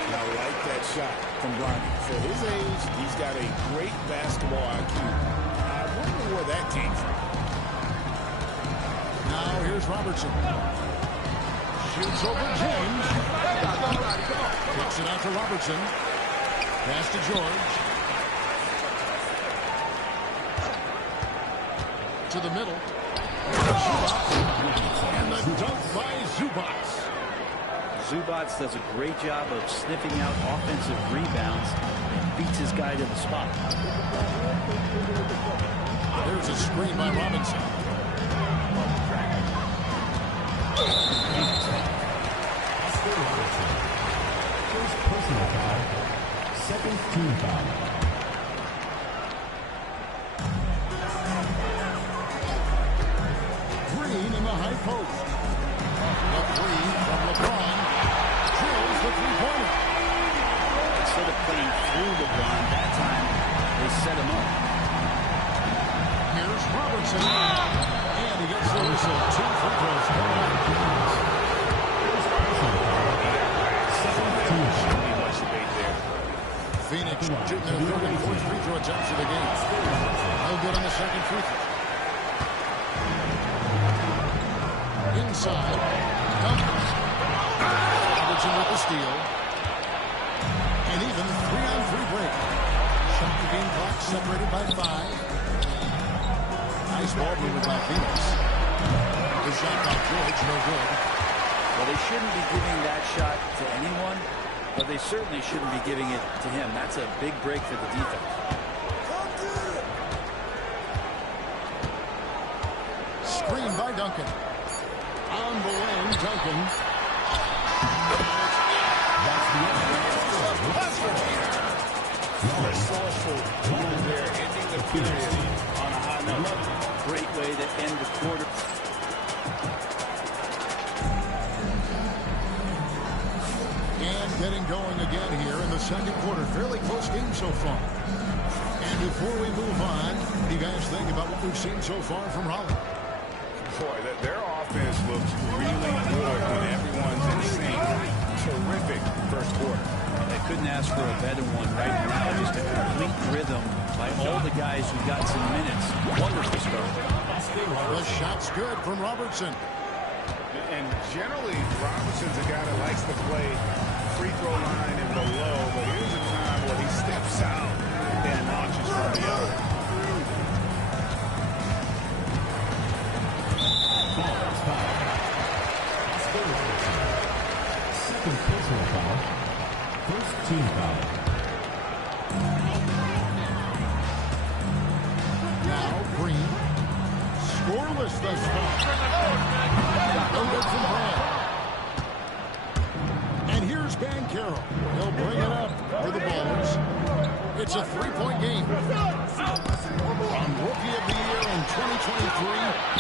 I like that shot from Bronny. For his age, he's got a great basketball IQ. I wonder where that came from. Now here's Robertson. Shoots over James. Kicks it out to Robertson. Pass to George. To the middle. And the dunk by Zubac. Zubac does a great job of sniffing out offensive rebounds and beats his guy to the spot. There's a screen by Robinson. First personal foul. Second team foul. Green in the high post. The three from LeBron. Drills the three-pointer. Instead of playing through LeBron, that time they set him up. Here's Robertson. And he gets the whistle. 2 free throws coming up. Phoenix shooting their third and fourth free throw attempts of the game. No good on the second free throw. Inside. Duncan. Robertson with the steal. And even 3-on-3 break. Shot the game clock separated by 5. Nice ball movement by Phoenix. The shot by George, no good. Well, they shouldn't be giving that shot to anyone, but they certainly shouldn't be giving it to him. That's a big break for the defense. Screen by Duncan. On the wing, Duncan. That's the resourceful move there, ending the period on a high note. Great way to end the quarter. And getting going again here in the second quarter. Fairly close game so far. And before we move on, what do you guys think about what we've seen so far from Raleigh? Boy, their offense looks really good when everyone's in sync. Terrific first quarter. They couldn't ask for a better one right now. Just a complete rhythm by all the guys who got some minutes. Wonderful start. The shot's good from Robertson. And generally, Robertson's a guy that likes to play free throw line and below, but here's a time where he steps out and launches from the other. Second personal foul. First team foul. Now Green. Scoreless thus far. No good from Brand. And here's Banchero. He'll bring it up for the Bulls. It's a 3-point game. From Rookie of the Year in 2023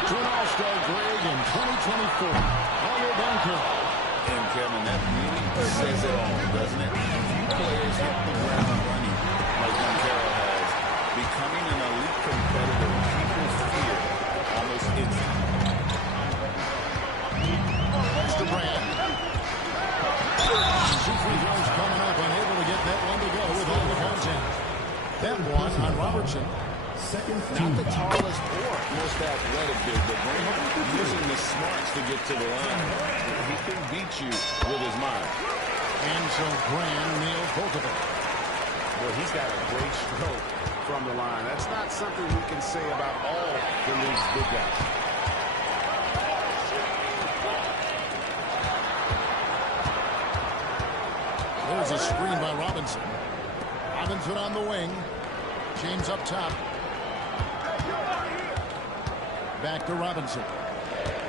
to an All-Star grade in 2024. Paulo Banchero. And Kevin, that really says it all, doesn't it? Few players hit the ground running like Banchero has, becoming an elite competitor. People fear almost instantly. Mr. Brand. 2 free throws coming up, unable to get that one to go with all the contact. That one on Robertson. Second Not team the foul. tallest or most athletic big, but using the smarts to get to the line. He can beat you with his mind. And so Brand nails both of them. Well, he's got a great stroke from the line. That's not something we can say about all the league's big guys. There's a screen by Robinson. Robinson on the wing. James up top. Back to Robinson.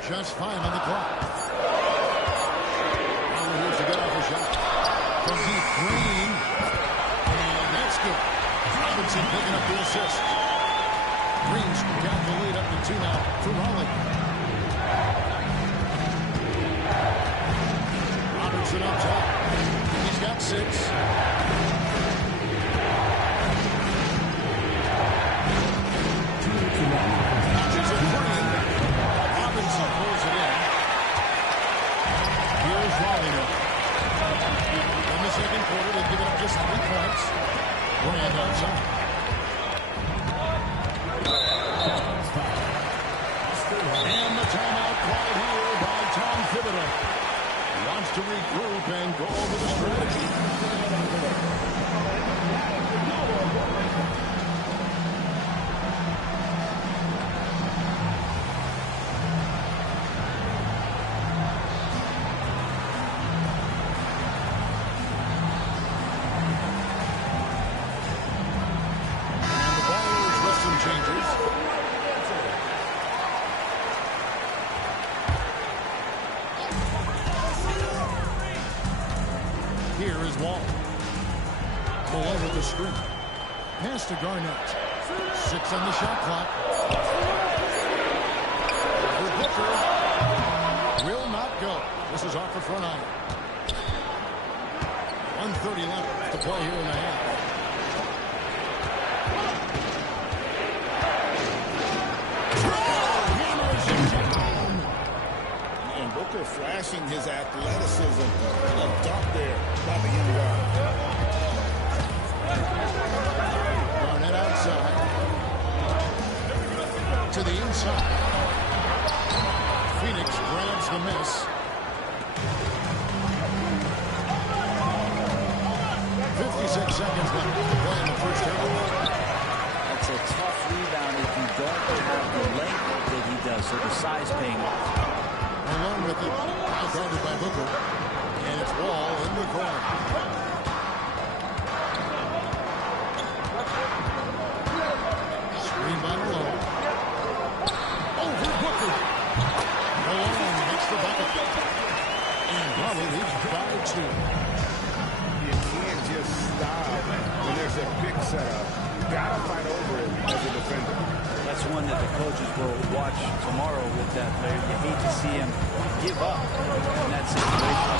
Just 5 on the clock. Now here's to get off a shot. From deep, Green. And that's good. Robinson picking up the assist. Green's got the lead up to 2 now for Raleigh. Robertson up top. He's got 6. Notches it Green. Robinson pulls it in. Here's Raleigh now. In the second quarter, they've given up just 3 points. Brand outside. And the timeout called here by Tom Thibodeau. He wants to regroup and go over the strategy. And the Ballers with some changes. Here is Wall. Below with the screen. Pass to Garnett. 6 on the shot clock. For Booker. go. This is off the front iron. 1:30 left to play here in the half. And Booker flashing his athleticism. A dunk there by the young guard. Garnett outside. To the inside. Phoenix grabs the miss. 56 seconds left to play in the first half. That's a tough rebound if you don't have the length that he does, so the size paying off. Alone with it, guarded by Booker. And it's Wall in the corner. Screen by Malone. Over Booker. Malone gets the bucket. And Raleigh leads by 2. You can't just stop when there's a big setup. You got to fight over it as a defender. That's one that the coaches will watch tomorrow with that player. You hate to see him give up in that situation.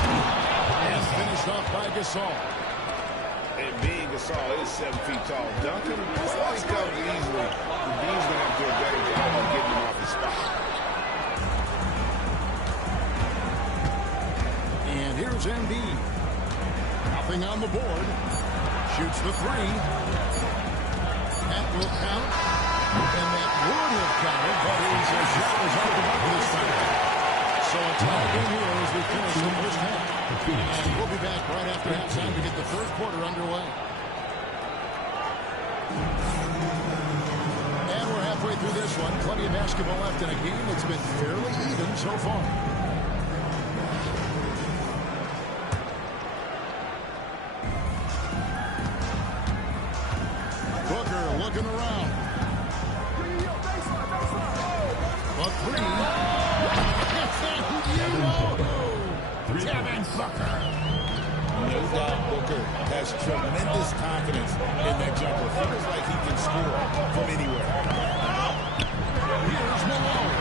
And finished off by Gasol. And being Gasol is 7 feet tall. Duncan always comes easily. The Dean's going to have to do a better job of getting him off his spot. And here's Embiid. Nothing on the board. Shoots the 3. That will count. And that would have counted, but his shot was off the mark this time. So a tie game here as we finish the first half. And we'll be back right after halftime to get the third quarter underway. And we're halfway through this one. Plenty of basketball left in a game that's been fairly even so far. Booker looking around. A 3. Devin Booker. No doubt Booker has tremendous confidence in that jumper. Feels like he can score from anywhere. Here's Malone.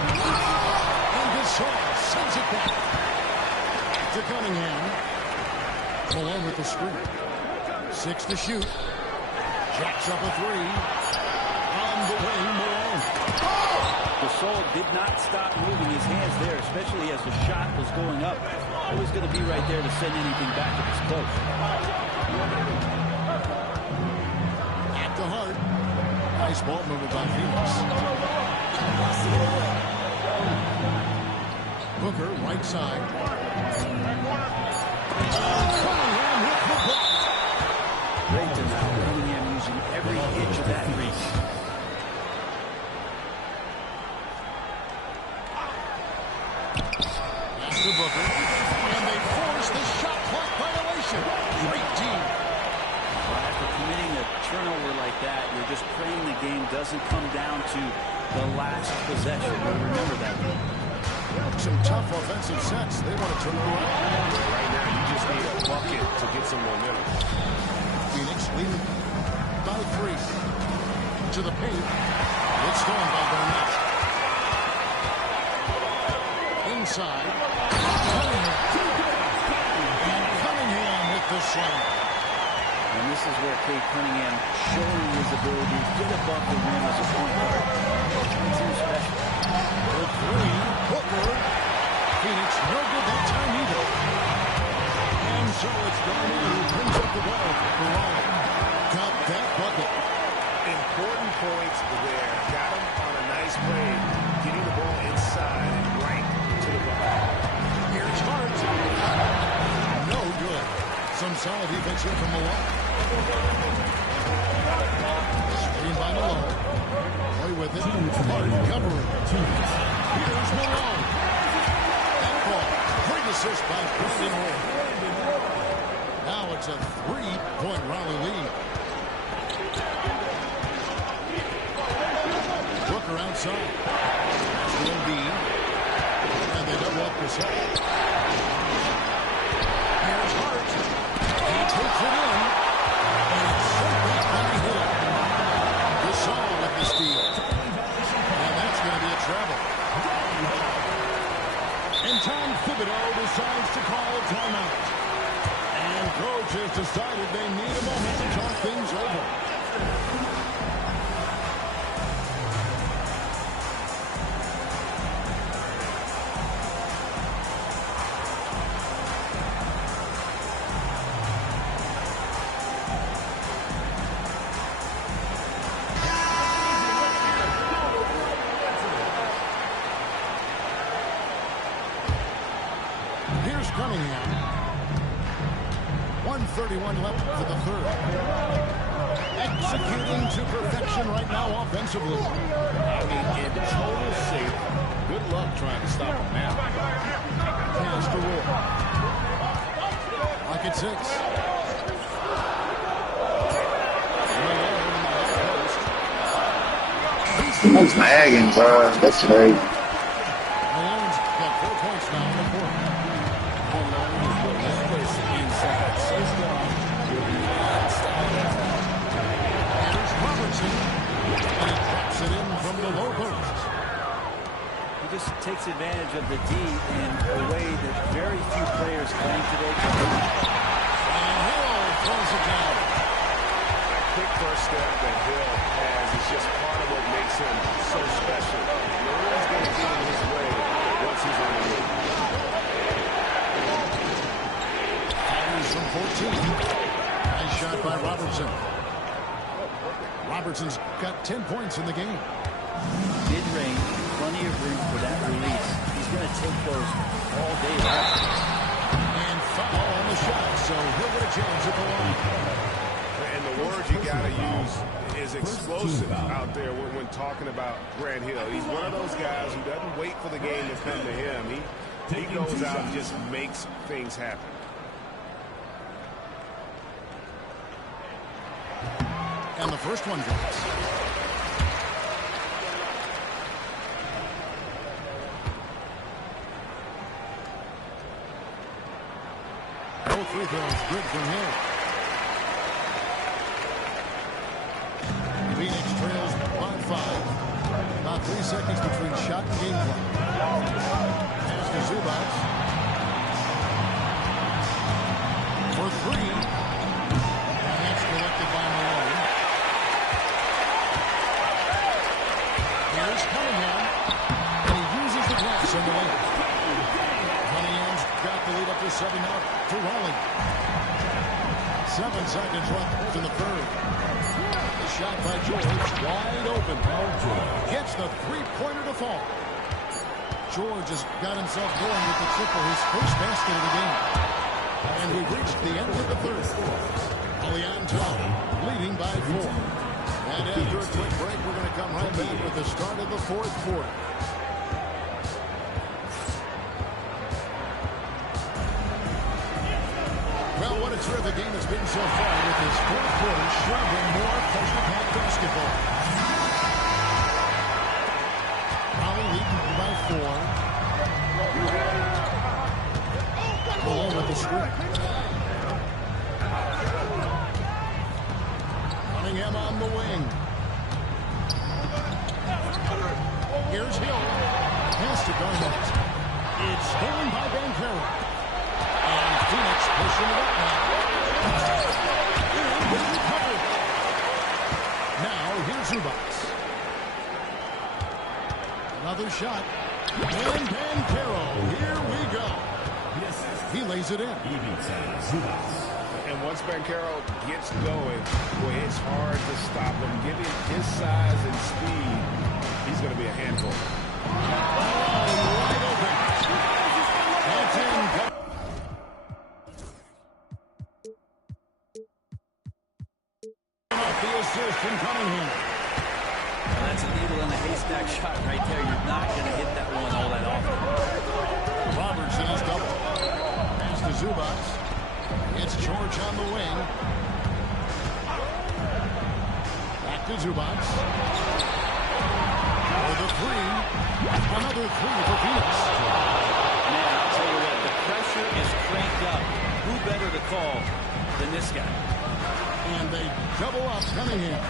And Gasol sends it back to Cunningham. Malone with the screen. 6 to shoot. Jacks up a 3. On the wing, Malone. Gasol did not stop moving his hands there, especially as the shot was going up. Always going to be right there to send anything back if it's close. At the heart. Nice ball movement by Phoenix. Booker, right side. Cunningham with the block. Great to now. Cunningham using every inch of that reach. To Booker, and they force the shot clock violation. Great team. Well, after committing a turnover like that, you're just praying the game doesn't come down to the last possession. Remember that. Some tough offensive sets. They want to turn it around. Right now, you just need a bucket to get some momentum. Phoenix leading by 3. To the paint. It's stolen by Garnett. Inside. Cunningham with the slam. And this is where Cade Cunningham showing his ability to get above the rim as a point guard. It's special. The 3. Booker. Phoenix no good that time either. And so it's Garnett who brings up the ball for Raleigh. Got that bucket. Important points there. Got him on a nice play. Getting the ball inside and right to the ball. Here's Hart. No good. Some solid defense here from Malone. Screen by Malone. Play with it. Hart covering. Here's Malone. That ball. Great assist by Brandon Holt. Now it's a 3-point Raleigh lead. Booker outside. Embiid. And they double up the set. Here's Hart. He takes it in. And it's sent back by Hill. Gasol with the steal. And that's going to be a travel. And Tom Thibodeau decides to call timeout. And coach has decided they need a moment to talk things over. Here's Cunningham. 1:31 left for the third. Executing to perfection right now offensively. I mean, in total shape. Good luck trying to stop him now. Pass to Roy. Lock at 6. That's lagging, bro. That's great. Lions got 4 points now in the quarter. Here's Robertson. And he drops it in from the low post. He just takes advantage of the D in a way that very few players can today. And Hill throws it down. That quick first step that Hill has is just part of what makes him so special. No one's going to get in his way once he's on the move. Fires from 14. Nice shot by Robertson. Robertson's got 10 points in the game. Mid-range, plenty of room for that release. He's going to take those all day long. And foul on the shot, so he'll get a chance at the line. And the word you got to use is explosive out there when talking about Grant Hill. He's one of those guys who doesn't wait for the game to come to him. He goes out and just makes things happen. And the first one drops. Both free throws good from Hill. Phoenix trails by 5. About 3 seconds between shot and game clock. Pass to Zubac. For 3. And that's collected by Malone. Here's Cunningham. And he uses the glass in the lane. Cunningham's got the lead up to 7 out to Raleigh. 7 seconds left in the third. The shot by George, wide open. Gets the three-pointer to fall. George has got himself going with the triple, his first basket of the game. And we've reached the end of the third. Raleigh on top, leading by 4. And after a quick break, we're going to come right back with the start of the fourth quarter. Well, what a terrific game it's been so far with this fourth quarter shoving more pressure-packed basketball. Raleigh leading by 4. Malone with the screen. Cunningham on the wing. Here's Hill. Pass to Garnett. It's stolen by Bancaro. And Phoenix pushing it up now. And they recovered. Now here's Zubac. Another shot. And Bancaro. Here we go. He lays it in. And once Bancaro gets going, boy, it's hard to stop him. Given his size and speed, he's going to be a handful. Wide open. That's in. The assist from Cunningham. Well, that's a needle in a haystack shot right there. You're not going to hit that one all that often. Robertson is double. Pass to Zubac. It's George on the wing. Back to Zubac. For the 3. Another 3 for Phoenix. Man, I'll tell you what, the pressure is cranked up. Who better to call than this guy? And they double up Cunningham.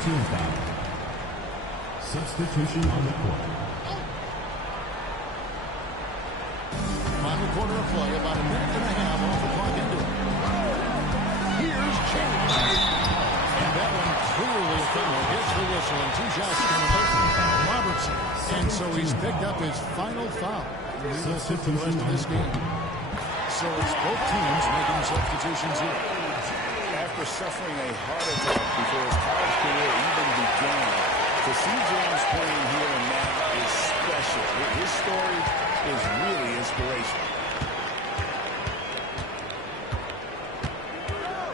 team foul. Substitution on the court. Final quarter of play, about a minute and a half off the clock into it. Here's James. And that one clearly a foul. Gets the whistle and 2 shots coming up from Robertson. And so he's picked up his final foul. And he will sit for the rest of this game. So it's both teams making substitutions here. After suffering a heart attack before his college career even began, to see James playing here and now is special. His story is really inspirational.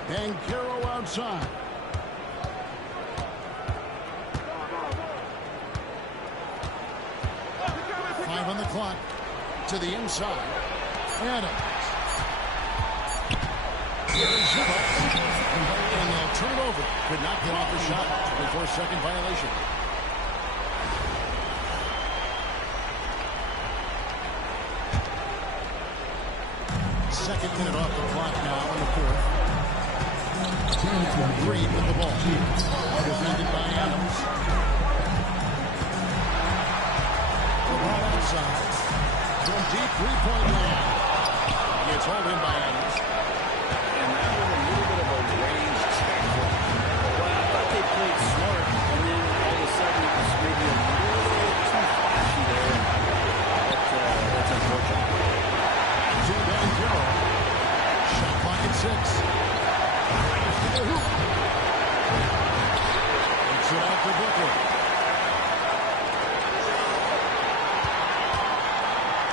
And Caro outside. Five on the clock. To the inside. Adams. And they'll turn it over. Could not get off the shot. 24-second violation. Second minute off the clock now in the fourth. Green with the ball. Defended by Adams. The ball outside. From deep three-point land. It's hauled in by Adams. And that was a little bit of a range check. Well, I thought they played smart, and then all of a sudden it was maybe a little too flashy there. That's unfortunate. Jordan Caro. Shot clock at 6. To the hoop. Takes it out to Booker.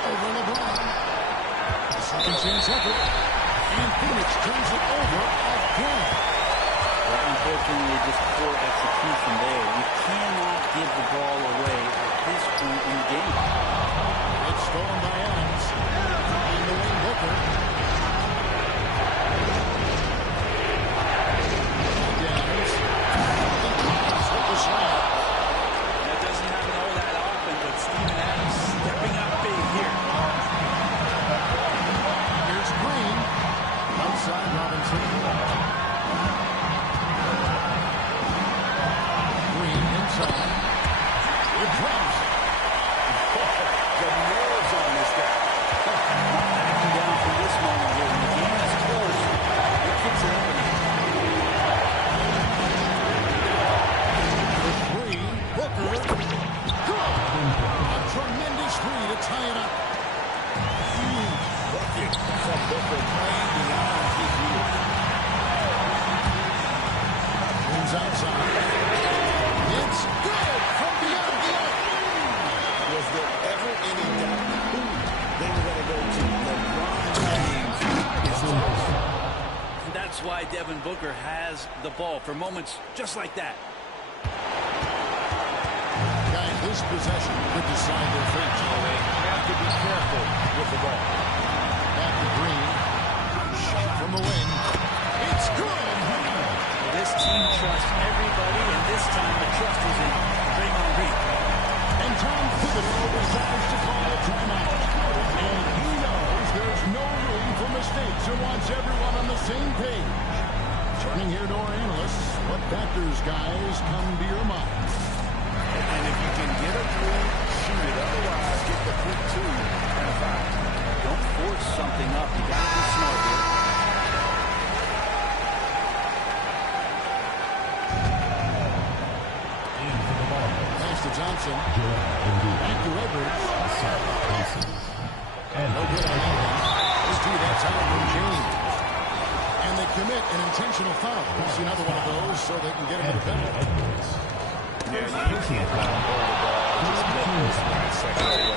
Over LeBron. Second chance effort. And Phoenix turns it over again. Well, unfortunately, just poor execution there. You cannot give the ball away at this point in the game. It's stolen by Adams. In the wing, Booker. And Adams. With the slam. That doesn't happen all that often, but Steven Adams stepping up big here. Here's Green. Outside Robinson. Green inside. It drops. The nerves on this guy. Backing down from this moment here. When the game is close, it keeps happening. Green. Booker. Good. A tremendous three to tie it up. Bucket from Booker playing beyond his years. Green's outside. It's good from beyond the arc. Was there ever any doubt who they were going to go to? LeBron James is close. And that's why Devin Booker has the ball for moments just like that. Guys, this possession could decide their fate. They have to be careful with the ball. Back to Green. Shot from the wing. It's good. This team trusts everybody, and this time the trust is in Draymond Green. And Tom Thibodeau decides to call a timeout. And he knows there's no room for mistakes and wants everyone on the same page. Turning here to our analysts, what factors, guys, come to your mind? And if you can get a three, shoot it. Otherwise, get the quick 2 and a 5. Don't force something up. You got to be smart here. Thanks to Johnson. Back to Edwards. No good on that one. This too, that's out from James. And they commit an intentional foul. We'll see another one of those so they can get him to the penalty. Yeah, you can't hold the ball. Just let those last second away.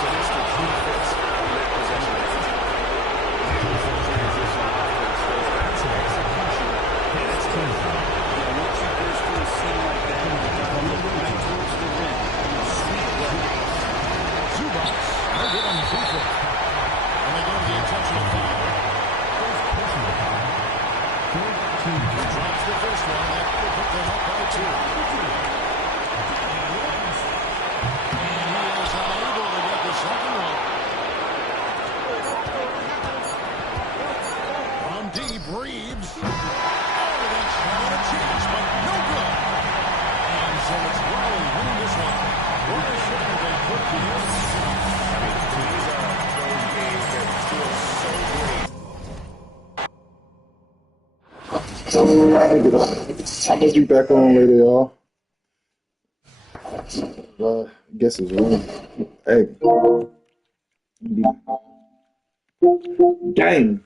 So this is the defense let possession of the transition offense. That's an execution. And it's clear. Yeah, once you burst through a scene like that, you got to look right towards the rim. Sweet play. Zubac, no good on the free throw. And they go to the intentional foul. He drops the first one. That will put them up by 2. And he is unable to get the second one. From deep, Reeves. Oh, then showing a chance, but no good. And so it's Raleigh winning this one. What a shot they put together. These are those games that feel so great. I'm gonna be back on later, y'all. I guess it's wrong. Hey. Dang.